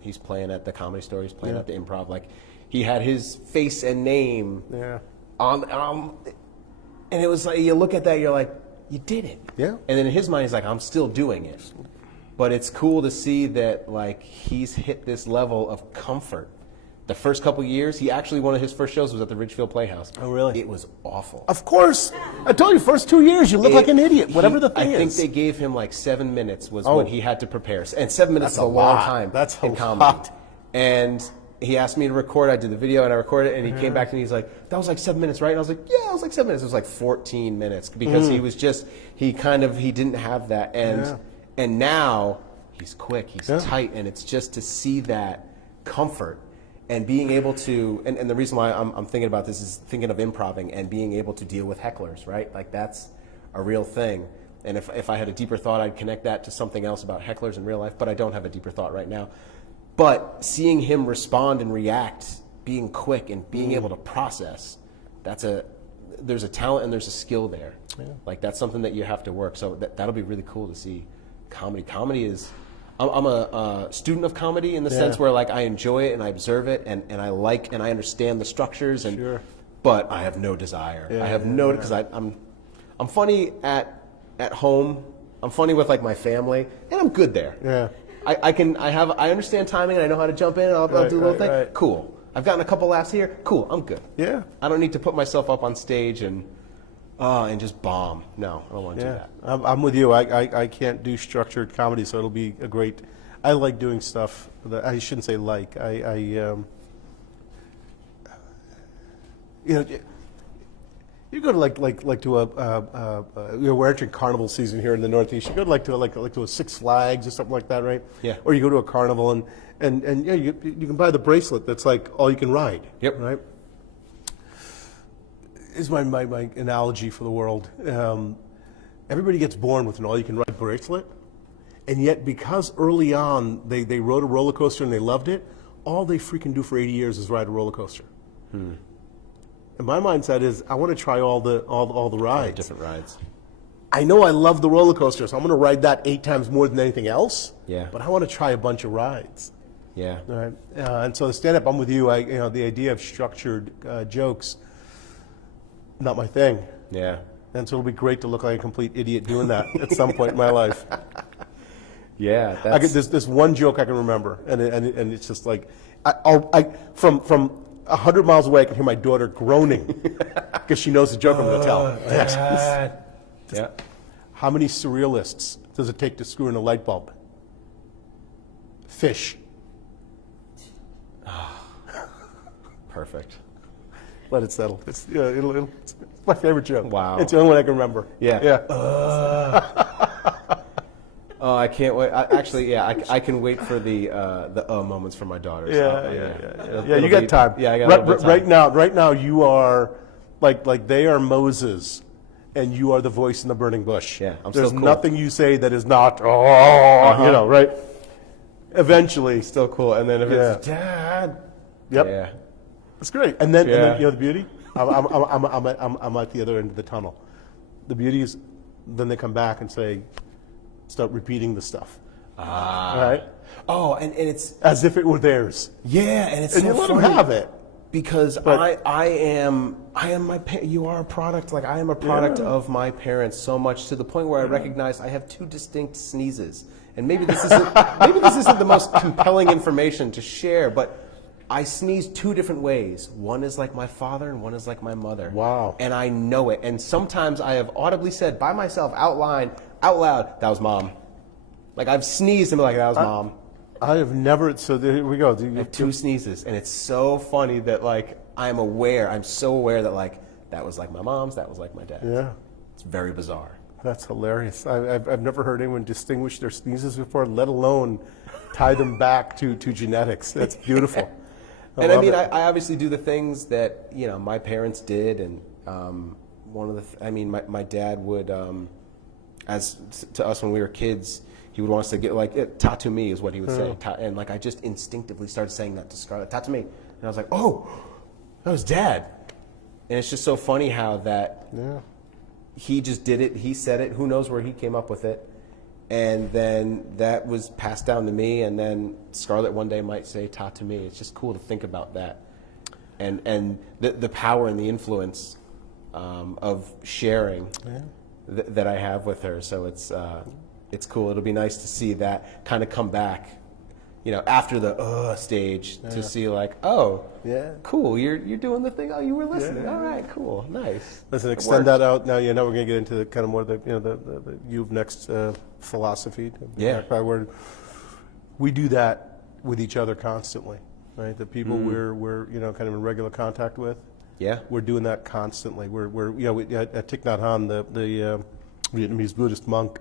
He's playing at the Comedy Store. He's playing at the Improv. Like, he had his face and name. Yeah. And it was like you look at that, you're like, you did it. Yeah. And then in his mind, he's like, I'm still doing it. But it's cool to see that like he's hit this level of comfort. The first couple years, one of his first shows was at the Ridgefield Playhouse. Oh, really? It was awful. Of course. I told you, first 2 years, you look like an idiot, whatever the thing is. I think they gave him like 7 minutes was what he had to prepare. And 7 minutes is a lot. long time That's in a comedy. lot. And he asked me to record. I did the video and I recorded it. And he came back to me. He's like, that was like 7 minutes, right? And I was like, yeah, it was like 7 minutes. It was like 14 minutes because he was just, he didn't have that. And now he's quick, he's tight. And it's just to see that comfort and being able to, and the reason why I'm thinking about this is thinking of improving and being able to deal with hecklers, right? Like that's a real thing. And if I had a deeper thought, I'd connect that to something else about hecklers in real life, but I don't have a deeper thought right now. But seeing him respond and react, being quick and being able to process, there's a talent and there's a skill there. Yeah. Like that's something that you have to work. So that'll be really cool to see comedy. Comedy is, I'm a student of comedy in the sense where like I enjoy it and I observe it and I like and I understand the structures but I have no desire. I have no, because I'm funny at home. I'm funny with like my family and I'm good there. Yeah. I understand timing and I know how to jump in and I'll do a little thing. Right. Cool. I've gotten a couple laughs here. Cool. I'm good. Yeah. I don't need to put myself up on stage and just bomb. No, I don't want to do that. I'm with you. I can't do structured comedy, so it'll be a great. I like doing stuff that I shouldn't say like. You go to like to we're entering carnival season here in the Northeast. You go to a Six Flags or something like that, right? Yeah. Or you go to a carnival and you can buy the bracelet that's like all you can ride. Yep. Right. Is my analogy for the world. Everybody gets born with an all you can ride bracelet, and yet because early on they rode a roller coaster and they loved it, all they freaking do for 80 years is ride a roller coaster. And my mindset is, I want to try all the rides. All the different rides. I know I love the roller coaster, so I'm going to ride that 8 times more than anything else. Yeah. But I want to try a bunch of rides. Yeah. All right. And so the stand-up, I'm with you. The idea of structured jokes, not my thing. Yeah. And so it'll be great to look like a complete idiot doing that at some point in my life. Yeah. There's one joke I can remember, and it's just like, from 100 miles away, I can hear my daughter groaning because she knows the joke I'm going to tell. Yeah. How many surrealists does it take to screw in a light bulb? Fish. Perfect. Let it settle. It's my favorite joke. Wow. It's the only one I can remember. Yeah. Oh, I can't wait. I can wait for the moments from my daughters. Yeah, you got time. Yeah, I got a little bit of time. Right now, you are like they are Moses, and you are the voice in the burning bush. Yeah, There's still cool. nothing you say that is not right. Eventually, Still cool, and then if it's Dad. Yep. Yeah. That's great. And then you know the beauty. I'm at the other end of the tunnel. The beauty is then they come back and start repeating the stuff. Ah. Right? Oh, and it's As if it were theirs. yeah, and it's And so you let them funny have it. because But- I am my you are a product, like I am a product of my parents so much to the point where I recognize I have two distinct sneezes, and maybe this isn't the most compelling information to share, but I sneeze two different ways. One is like my father and one is like my mother. Wow. And I know it. And sometimes I have audibly said by myself out loud, that was mom. Like I've sneezed and been like, that was mom. I have never, so there we go. I have two sneezes. And it's so funny that like I'm so aware that like that was like my mom's, that was like my dad's. Yeah. It's very bizarre. That's hilarious. I've never heard anyone distinguish their sneezes before, let alone tie them back to genetics. That's beautiful. And I love mean, it. I obviously do the things that, my parents did. And my dad would, as to us when we were kids, he would want us to get like, tattoo me is what he would say. And like, I just instinctively started saying that to Scarlett, tattoo me. And I was like, oh, that was dad. And it's just so funny how that he just did it. He said it. Who knows where he came up with it. And then that was passed down to me. And then Scarlett one day might say, tattoo me. It's just cool to think about that. And the power and the influence of sharing that I have with her. So it's cool. It'll be nice to see that kind of come back, after the stage to see like, oh, cool, you're doing the thing. Oh, you were listening. All right, cool, nice. Listen, extend that out. Now, now we're going to get into kind of more the you've next philosophy. Yeah. Where we do that with each other constantly, right? The people we're kind of in regular contact with. Yeah. We're doing that constantly. We're at Thich Nhat Hanh, the Vietnamese Buddhist monk,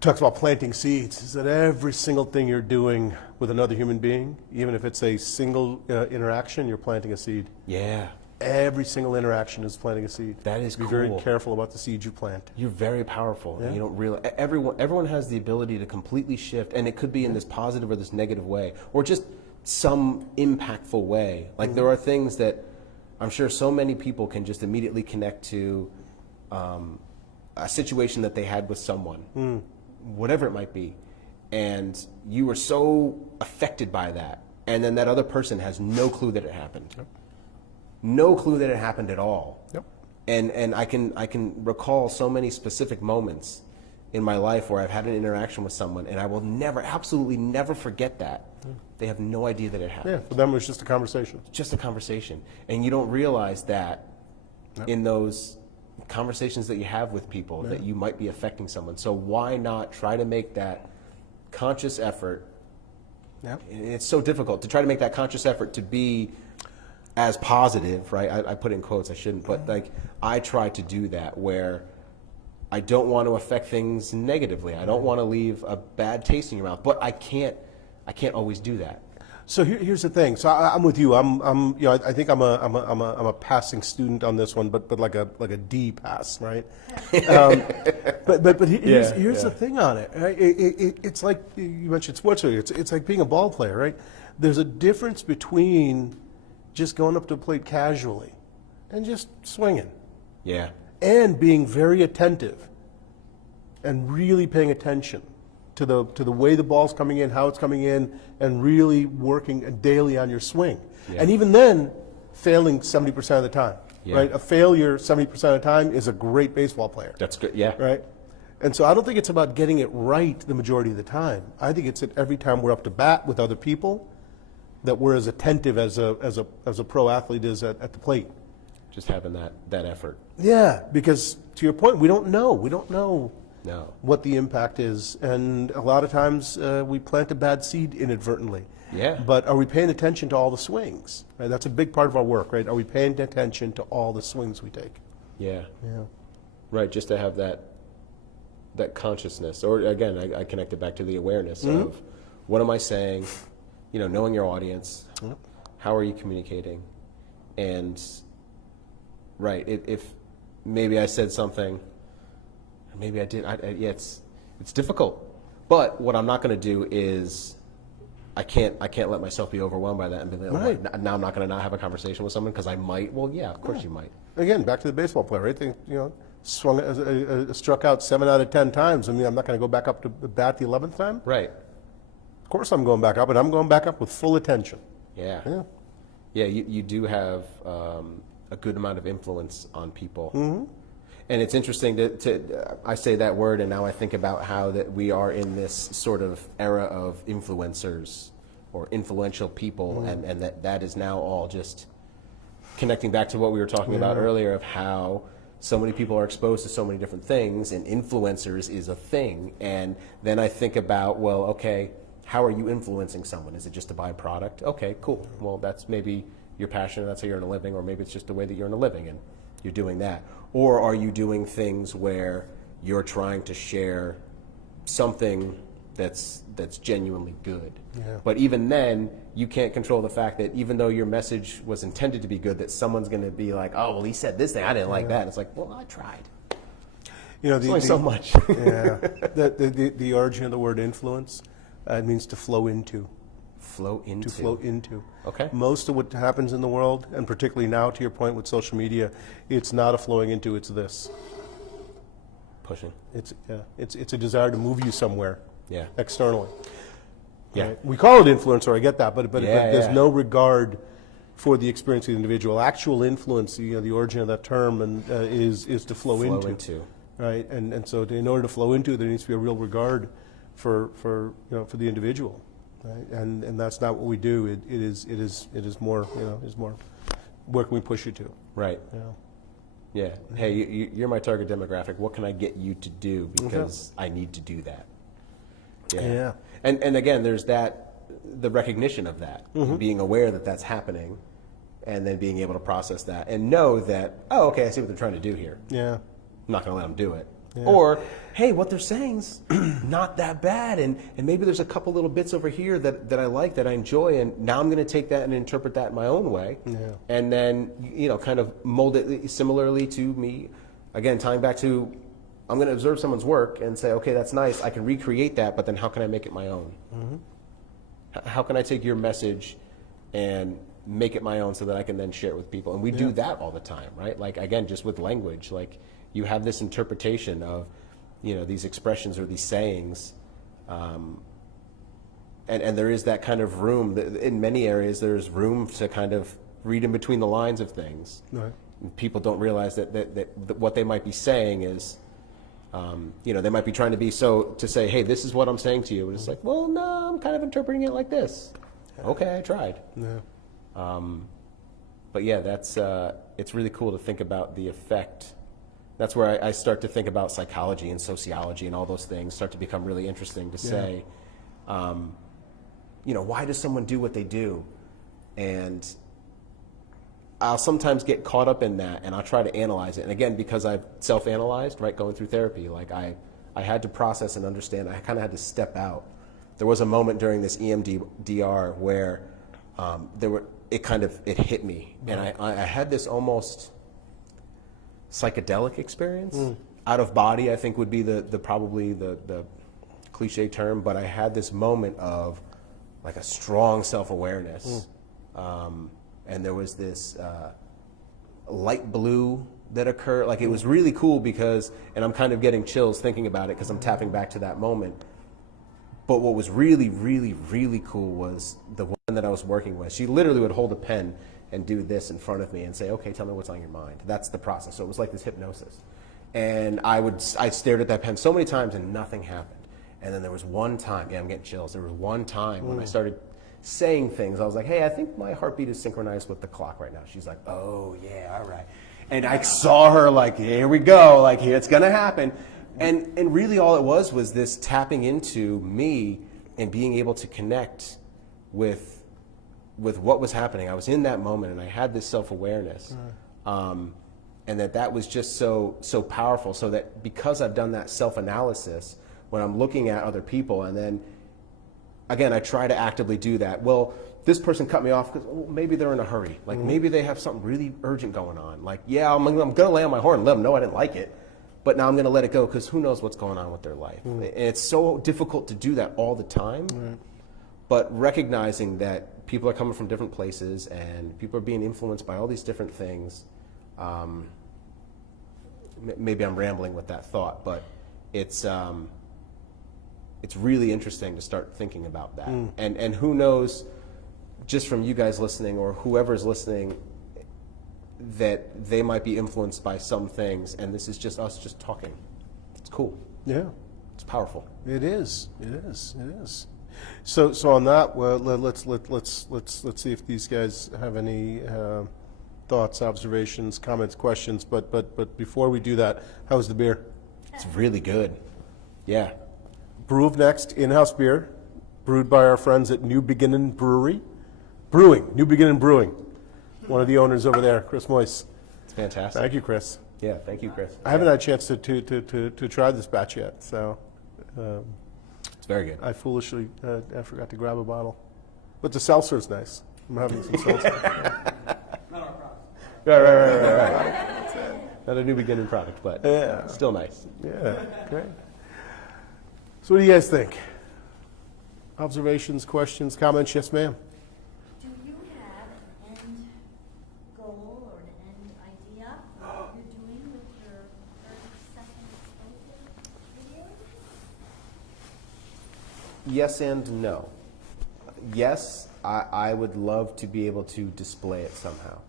talks about planting seeds. Is that every single thing you're doing with another human being, even if it's a single interaction, you're planting a seed. Yeah. Every single interaction is planting a seed. That is Be cool. very careful about the seeds you plant. You're very powerful. And you don't realize everyone has the ability to completely shift, and it could be in this positive or this negative way, or just some impactful way. Like there are things that I'm sure so many people can just immediately connect to a situation that they had with someone, whatever it might be, and you were so affected by that, and then that other person has no clue that it happened. Yep. No clue that it happened at all. Yep. And I can recall so many specific moments in my life where I've had an interaction with someone, and I will absolutely never forget that. They have no idea that it happened. Yeah, for them it was just a conversation. Just a conversation. And you don't realize that in those conversations that you have with people that you might be affecting someone. So why not try to make that conscious effort? Yep. And it's so difficult to try to make that conscious effort to be as positive, right? I put in quotes, I shouldn't, but like I try to do that where I don't want to affect things negatively. I don't want to leave a bad taste in your mouth, but I can't always do that. So here's the thing. So I'm with you. I think I'm a passing student on this one, but like a D pass, right? But here's the thing on it. Right? It's like you mentioned sports. It's like being a ball player, right? There's a difference between just going up to the plate casually and just swinging. Yeah. And being very attentive and really paying attention to the way the ball's coming in, how it's coming in, and really working daily on your swing. Yeah. And even then, failing 70% of the time. Yeah. Right? A failure 70% of the time is a great baseball player. That's good. Yeah. Right? And so I don't think it's about getting it right the majority of the time. I think it's that every time we're up to bat with other people, that we're as attentive as a pro athlete is at the plate. Just having that effort. Yeah, because to your point, we don't know. We don't know No. what the impact is. And a lot of times we plant a bad seed inadvertently. Yeah. But are we paying attention to all the swings? Right? That's a big part of our work, right? Are we paying attention to all the swings we take? Yeah. Yeah. Right, just to have that consciousness. Or again, I connect it back to the awareness of what am I saying, knowing your audience, how are you communicating? And right, if maybe I said something, maybe I did, it's difficult. But what I'm not going to do is I can't let myself be overwhelmed by that and be like, Right. now I'm not going to not have a conversation with someone because I might. Well, yeah, of course you might. Again, back to the baseball player, right? struck out 7 out of 10 times. I mean, I'm not going to go back up to bat the 11th time. Right. Of course, I'm going back up, and I'm going back up with full attention. Yeah. Yeah. Yeah, you do have a good amount of influence on people. Mm-hmm. And it's interesting I say that word, and now I think about how that we are in this sort of era of influencers or influential people, and that is now all just connecting back to what we were talking about earlier of how so many people are exposed to so many different things, and influencers is a thing. And then I think about, well, okay, how are you influencing someone? Is it just to buy a product? Okay, cool. Well, that's maybe your passion, and that's how you earn a living, or maybe it's just the way that you earn a living, and you're doing that. Or are you doing things where you're trying to share something that's genuinely good? Yeah. But even then, you can't control the fact that even though your message was intended to be good, that someone's going to be like, oh, well, he said this thing, I didn't like that. And it's like, well, I tried. You know, It's only so much. Yeah. The origin of the word influence, it means to flow into. Flow into. To flow into. Okay. Most of what happens in the world, and particularly now, to your point with social media, it's not a flowing into, it's this. Pushing. It's a desire to move you somewhere. Yeah. Externally. Yeah. Right? We call it influence, or I get that, but there's yeah. no regard for the experience of the individual. Actual influence, the origin of that term, and is to flow into. Right, and so in order to flow into, there needs to be a real regard for the individual, right? And that's not what we do. It is more where can we push you to? Right. Yeah. Hey, you're my target demographic. What can I get you to do because I need to do that? Yeah. And again, there's the recognition of that, being aware that that's happening, and then being able to process that and know that, oh, okay, I see what they're trying to do here. Yeah. I'm not going to let them do it. Yeah. Or, hey, what they're saying's not that bad, and maybe there's a couple little bits over here that I like, that I enjoy, and now I'm going to take that and interpret that in my own way, and then kind of mold it similarly to me. Again, tying back to, I'm going to observe someone's work and say, okay, that's nice. I can recreate that, but then how can I make it my own? How can I take your message and make it my own so that I can then share it with people? And we do that all the time, right? Like, again, just with language, like, you have this interpretation of, these expressions or these sayings, and there is that kind of room. In many areas, there's room to kind of read in between the lines of things. Right. And people don't realize that what they might be saying is, they might be trying to to say, hey, this is what I'm saying to you. And it's like, well, no, I'm kind of interpreting it like this. Okay, I tried. Yeah. But yeah, it's really cool to think about the effect. That's where I start to think about psychology and sociology, and all those things start to become really interesting to say, why does someone do what they do? And I'll sometimes get caught up in that, and I'll try to analyze it. And again, because I've self-analyzed, right, going through therapy, like I had to process and understand. I kind of had to step out. There was a moment during this EMDR where it hit me, and I had this almost psychedelic experience. Out of body, I think, would be probably the cliche term, but I had this moment of like a strong self-awareness, and there was this light blue that occurred. Like, it was really cool because, and I'm kind of getting chills thinking about it because I'm tapping back to that moment. But what was really, really, really cool was the woman that I was working with. She literally would hold a pen and do this in front of me and say, okay, tell me what's on your mind. That's the process. So it was like this hypnosis. And I stared at that pen so many times and nothing happened. And then there was one time, I'm getting chills. There was one time when I started saying things. I was like, hey, I think my heartbeat is synchronized with the clock right now. She's like, oh yeah, all right. And I saw her like, here we go, like, here, it's gonna happen. And really all it was this tapping into me and being able to connect with what was happening. I was in that moment and I had this self-awareness. And that was just so powerful, so that because I've done that self-analysis, when I'm looking at other people, and then, again, I try to actively do that. Well, this person cut me off because maybe they're in a hurry. Like, maybe they have something really urgent going on. Like, yeah, I'm going to lay on my horn and let them know I didn't like it. But now I'm going to let it go because who knows what's going on with their life. And it's so difficult to do that all the time. But recognizing that people are coming from different places and people are being influenced by all these different things maybe I'm rambling with that thought, but it's really interesting to start thinking about that. And who knows, just from you guys listening or whoever's listening, that they might be influenced by some things, and this is just us just talking. It's cool. Yeah. It's powerful. It is. It is. It is. So on that, well, let's see if these guys have any thoughts, observations, comments, questions. But before we do that, how's the beer? It's really good. Yeah. Brew of Next in-house beer, brewed by our friends at New Beginning Brewing. New Beginning Brewing. One of the owners over there, Chris Moyes. It's fantastic. Thank you, Chris. Yeah, thank you, Chris. I haven't had a chance to try this batch yet, so It's very good. I foolishly I forgot to grab a bottle. But the seltzer's nice. I'm having some seltzer. Not our product. Right. Not a New Beginning product, but Yeah. still nice. Yeah, great. So what do you guys think? Observations, questions, comments? Yes, ma'am. Do you have an end goal or an end idea for what you're doing with your 30-second exposure videos? Yes and no. Yes, I would love to be able to display it somehow.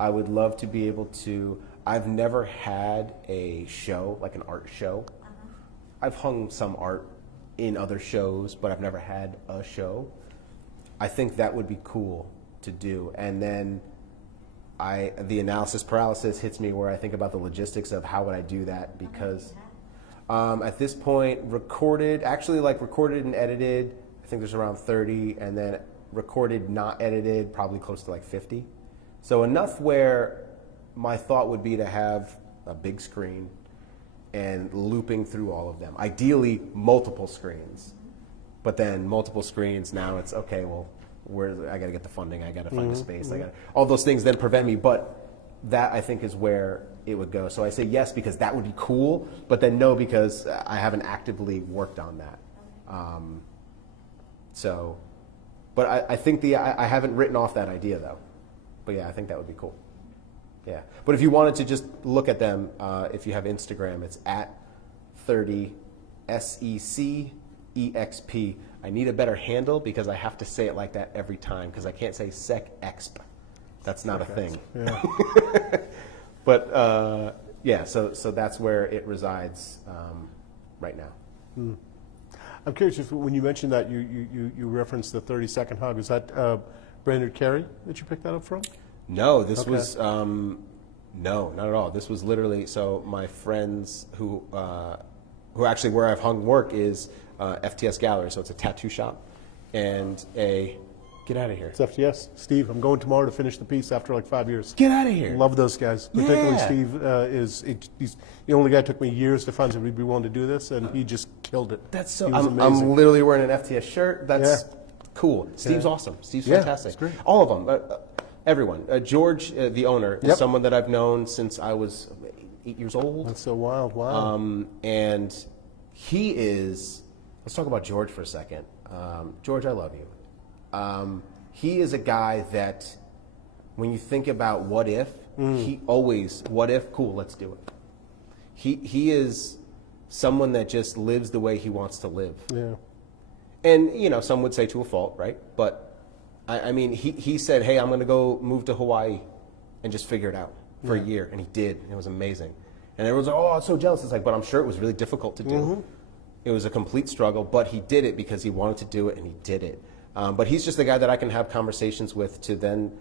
I would love to be able to. I've never had a show, like an art show. I've hung some art in other shows, but I've never had a show. I think that would be cool to do. And then the analysis paralysis hits me where I think about the logistics of how would I do that, because at this point, recorded and edited, I think there's around 30, and then recorded, not edited, probably close to like 50. So enough where my thought would be to have a big screen and looping through all of them. Ideally, multiple screens. But then multiple screens, now it's, okay, well, I got to get the funding, I got to find a space, all those things then prevent me, but that I think is where it would go. So I say yes because that would be cool, but then no because I haven't actively worked on that. But I think I haven't written off that idea though. But yeah, I think that would be cool. Yeah, but if you wanted to just look at them, if you have Instagram, it's at 30 SECEXP. I need a better handle because I have to say it like that every time because I can't say SecExp. That's not a thing. Yeah. But yeah, so that's where it resides right now. I'm curious if when you mentioned that you referenced the 30-second hug. Is that Brainerd Carey that you picked that up from? No, this was no, not at all. This was literally my friends who actually where I've hung work is FTS Gallery, so it's a tattoo shop and get out of here. It's FTS. Steve, I'm going tomorrow to finish the piece after like 5 years. Get out of here. Love those guys. Particularly Yeah. Steve he's the only guy that took me years to find somebody who'd be willing to do this, and he just killed it. That's so. He was I'm amazing. literally wearing an FTS shirt. That's cool. Steve's Yeah. awesome. Steve's Yeah, fantastic. it's great. All of them. Everyone. George, the owner, is Yep. someone that I've known since I was 8 years old. That's so wild. Wow. And he is. Let's talk about George for a second. George, I love you. He is a guy that, when you think about what if, he always, what if, cool, let's do it. He is someone that just lives the way he wants to live. Yeah. And, some would say to a fault, right? But, I mean, he said, hey, I'm going to go move to Hawaii and just figure it out for a year. And he did. And it was amazing. And everyone's like, oh, I'm so jealous. It's like, but I'm sure it was really difficult to do. It was a complete struggle, but he did it because he wanted to do it, and he did it. But he's just the guy that I can have conversations with to then,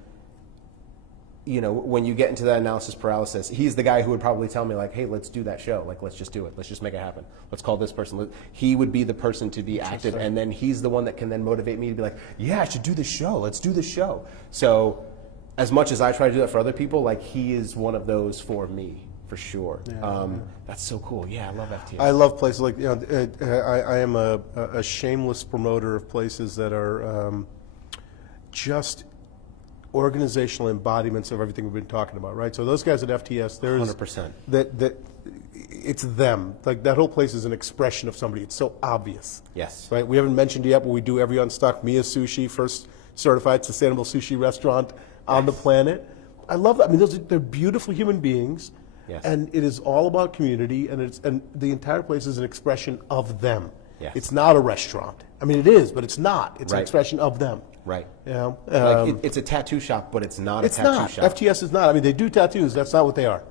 when you get into that analysis paralysis, he's the guy who would probably tell me, like, hey, let's do that show. Like, let's just do it. Let's just make it happen. Let's call this person. He would be the person to be active, and then he's the one that can then motivate me to be like, yeah, I should do this show. Let's do this show. So as much as I try to do that for other people, like, he is one of those for me. For sure. That's so cool. Yeah, I love FTS. I love places like, I am a shameless promoter of places that are just organizational embodiments of everything we've been talking about, right? So those guys at FTS, there's 100%. that it's them. Like, that whole place is an expression of somebody. It's so obvious. Yes. Right? We haven't mentioned it yet, but we do every Unstuck. Mia Sushi, first certified sustainable sushi restaurant on the planet. I love that. I mean, they're beautiful human beings. Yes. And it is all about community, and the entire place is an expression of them. Yes. It's not a restaurant. I mean, it is, but it's not. It's an Right. expression of them. Right. You know? It's a tattoo shop, but it's not It's a tattoo not. shop. FTS is not. I mean, they do tattoos. That's not what they are.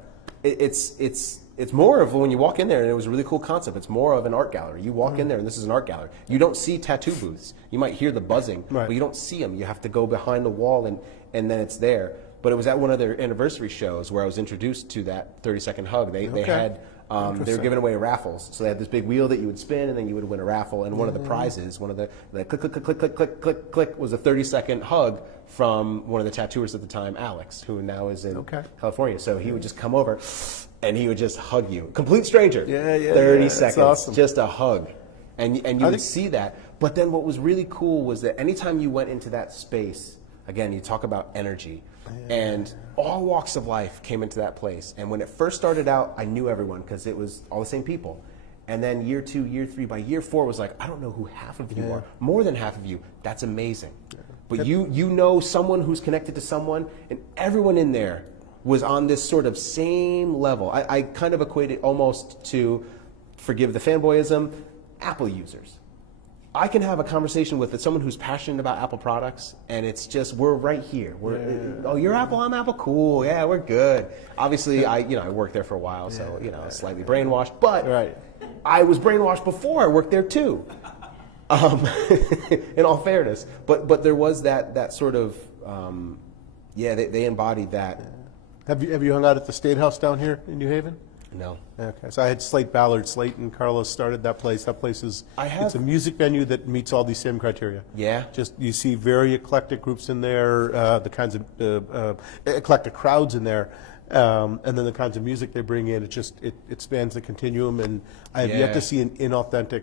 It's more of when you walk in there, and it was a really cool concept. It's more of an art gallery. You walk in there, and this is an art gallery. You don't see tattoo booths. You might hear the buzzing, Right. but you don't see them. You have to go behind the wall, and then it's there. But it was at one of their anniversary shows where I was introduced to that 30-second hug. They Okay. had they were giving away raffles. So they had this big wheel that you would spin, and then you would win a raffle. And one of the prizes, one of the click, click, click, click, click, click, click, click, was a 30-second hug from one of the tattooers at the time, Alex, who now is in California. So he would just come over, and he would just hug you. Complete stranger. Yeah, 30 that's seconds. awesome. Just a hug. And you would see that. But then what was really cool was that anytime you went into that space, again, you talk about energy. And all walks of life came into that place. And when it first started out, I knew everyone because it was all the same people. And then year 2, year 3, by year 4 was like, I don't know who half of you are. More than half of you. That's amazing. But you know someone who's connected to someone, and everyone in there was on this sort of same level. I kind of equate it almost to, forgive the fanboyism, Apple users. I can have a conversation with someone who's passionate about Apple products, and it's just, we're right here. Oh, you're Apple, I'm Apple, cool, yeah, we're good. Obviously, I worked there for a while, so slightly brainwashed, but I was brainwashed before I worked there too. In all fairness, but there was that sort of, they embodied that. Have you hung out at the State House down here in New Haven? No. Okay, so I had Slate Ballard. Slate and Carlos started that place. That place is it's a music venue that meets all these same criteria. Yeah. Just you see very eclectic groups in there, the kinds of eclectic crowds in there, and then the kinds of music they bring in. It spans the continuum, and I have yet to see an inauthentic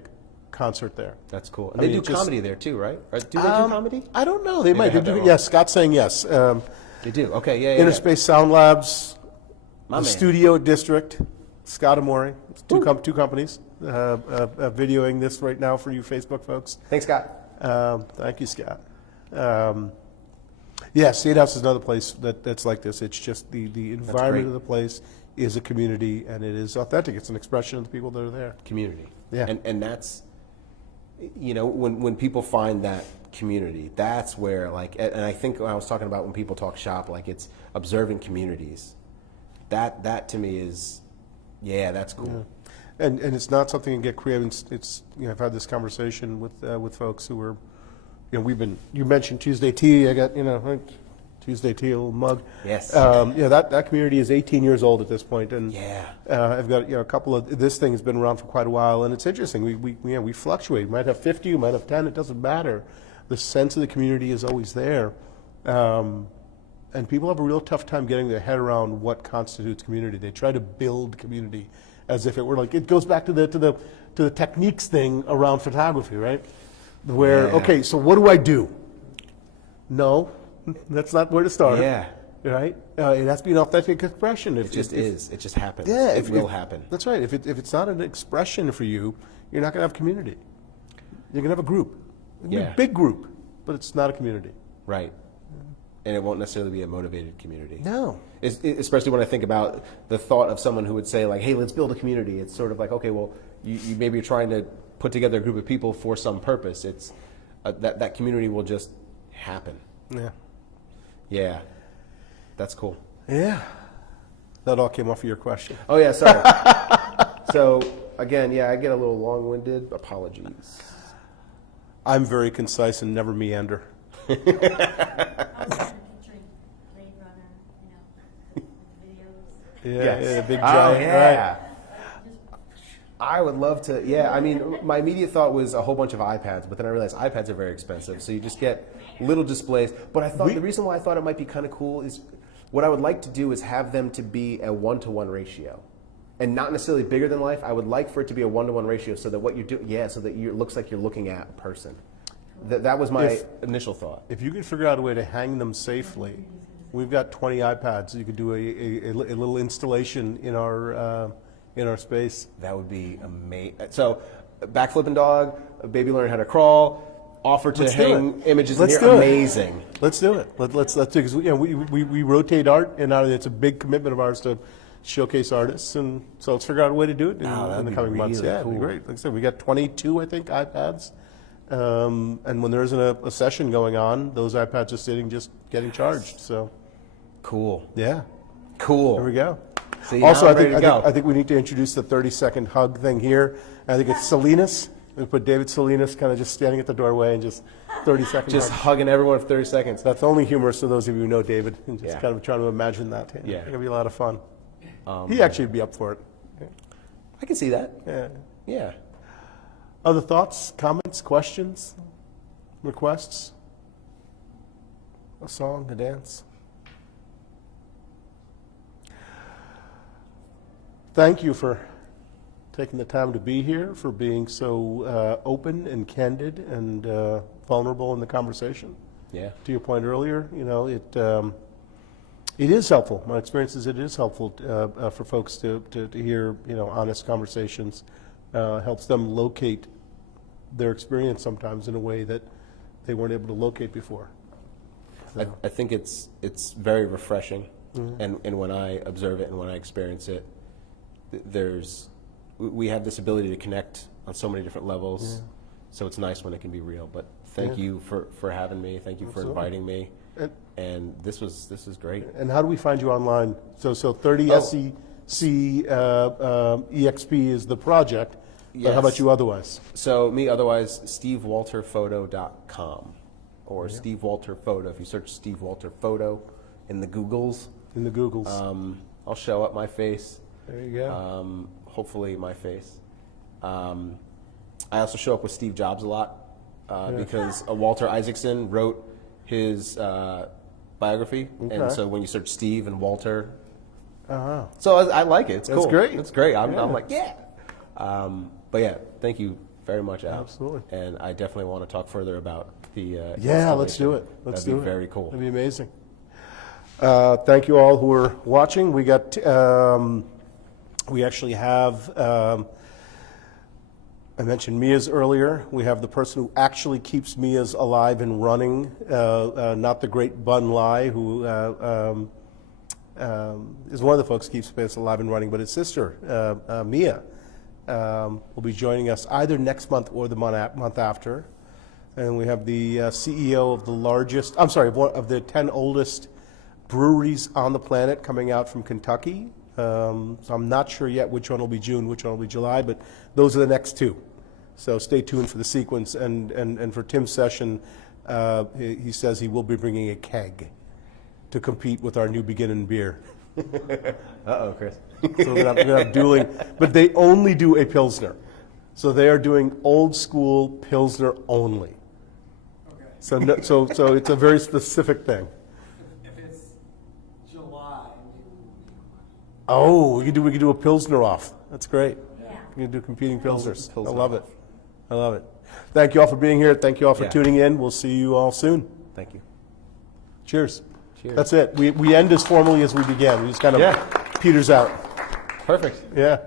concert there. That's cool. And they do comedy there too, right? Or do they do comedy? I don't know. They might. have They do, their own. yes, Scott's saying yes. They do. Okay. Yeah. Interspace Sound Labs, My the man. Studio District, Scott Amore, two companies videoing this right now for you Facebook folks. Thanks, Scott. Thank you, Scott. State House is another place that's like this. It's just the environment of the place is a community, and it is authentic. It's an expression of the people that are there. Community. Yeah. And that's, when people find that community, that's where, and I think when I was talking about when people talk shop, it's observing communities. That to me is, that's cool. Yeah. And it's not something you get creative. It's I've had this conversation with folks who are, you mentioned Tuesday Tea. I got Tuesday Tea, a little mug. Yes. That community is 18 years old at this point, and I've got a couple of. This thing has been around for quite a while, and it's interesting. We fluctuate. We might have 50, we might have 10. It doesn't matter. The sense of the community is always there, and people have a real tough time getting their head around what constitutes community. They try to build community as if it were it goes back to the techniques thing around photography, right? Where okay, so what do I do? No. That's not where to start. Yeah. Right? It has to be an authentic expression. It just is. It just happens. Yeah. It will happen. That's right. If it's not an expression for you, you're not going to have community. You're going to have a group. A big group, but it's not a community. Right. And it won't necessarily be a motivated community. No. Especially when I think about the thought of someone who would say, hey, let's build a community. It's sort of like, okay, well, you maybe you're trying to put together a group of people for some purpose. It's that community will just happen. Yeah. Yeah, that's cool. Yeah. That all came off of your question. Oh, yeah, sorry. So, again, I get a little long-winded. Apologies. I'm very concise and never meander. I was picturing Blade Runner, with the videos. Yeah, big giant. Right. I would love to, I mean, my immediate thought was a whole bunch of iPads, but then I realized iPads are very expensive, so you just get little displays. But I thought the reason why I thought it might be kind of cool is what I would like to do is have them to be a 1-to-1 ratio. And not necessarily bigger than life. I would like for it to be a 1-to-1 ratio so that what you're doing, so that it looks like you're looking at a person. That was my initial thought. If you could figure out a way to hang them safely, we've got 20 iPads. You could do a little installation in our space. That would be amazing. So, backflipping dog, a baby learning how to crawl, offer to hang images in here. Amazing. Let's do it. Let's do it because we rotate art, and it's a big commitment of ours to showcase artists, and so let's figure out a way to do it in, Oh, that'd in the be coming months. really Yeah, it'd be cool. great. Like I said, we got 22, I think, iPads. And when there isn't a session going on, those iPads are sitting just getting charged. So, Cool. yeah, Cool. there we go. See, Also, now I I'm think, ready to go. I think we need to introduce the 30-second hug thing here. I think it's Salinas. We put David Salinas kind of just standing at the doorway and just 30-second Just hug. hugging everyone for 30 seconds. That's only humorous to those of you who know David, and just Yeah. kind of trying to imagine that. Yeah. It's going to be a lot of fun. He actually would be up for it. I can see that. Yeah. Yeah. Other thoughts, comments, questions, requests? A song, a dance? Thank you for taking the time to be here, for being so open and candid and vulnerable in the conversation. Yeah. To your point earlier, it is helpful. My experience is it is helpful for folks to hear, honest conversations. Helps them locate their experience sometimes in a way that they weren't able to locate before. I think it's very refreshing, and when I observe it and when I experience it, we have this ability to connect on so many different levels. So it's nice when it can be real. But thank you for having me. Thank you for Absolutely. inviting me. And this is great. And how do we find you online? So 30 Oh. SEC EXP is the project. But how about Yes. you otherwise? So me, otherwise, stevewalterphoto.com or Steve Walter Photo. If you search Steve Walter Photo in the Googles, In the Googles. I'll show up my face. There you go. Hopefully my face. I also show up with Steve Jobs a lot because Walter Isaacson wrote his biography, Okay. and so when you search Steve and Walter, Uh-huh. so I like it. It's That's cool. great. It's great. I'm Yeah. like, yeah. But yeah, thank you very much, Al. Absolutely. And I definitely want to talk further about the Yeah, let's do installation. it. Let's That'd do be it. very cool. That'd be amazing. Thank you all who are watching. We got, we actually have, I mentioned Mia's earlier. We have the person who actually keeps Mia's alive and running, not the great Bun Lai, who is one of the folks who keeps Mia's alive and running, but his sister, Mia, will be joining us either next month or the month after. And we have the CEO of the largest, of the 10 oldest breweries on the planet coming out from Kentucky. So I'm not sure yet which one will be June, which one will be July, but those are the next two. So stay tuned for the sequence. And for Tim's session, he says he will be bringing a keg to compete with our new beginning beer. Uh-oh, Chris. So we're gonna have dueling, but they only do a Pilsner. So they are doing old school Pilsner only. Okay. So it's a very specific thing. If it's July, maybe Oh, we could do a Pilsner off. That's great. Yeah. We can do competing Pilsners. Pilsner I love it. off. I love it. Thank you all for being here. Thank you all for Yeah. tuning in. We'll see you all soon. Thank you. Cheers. Cheers. That's it. We end as formally as we began. We just kind of Yeah. peters out. Perfect. Yeah.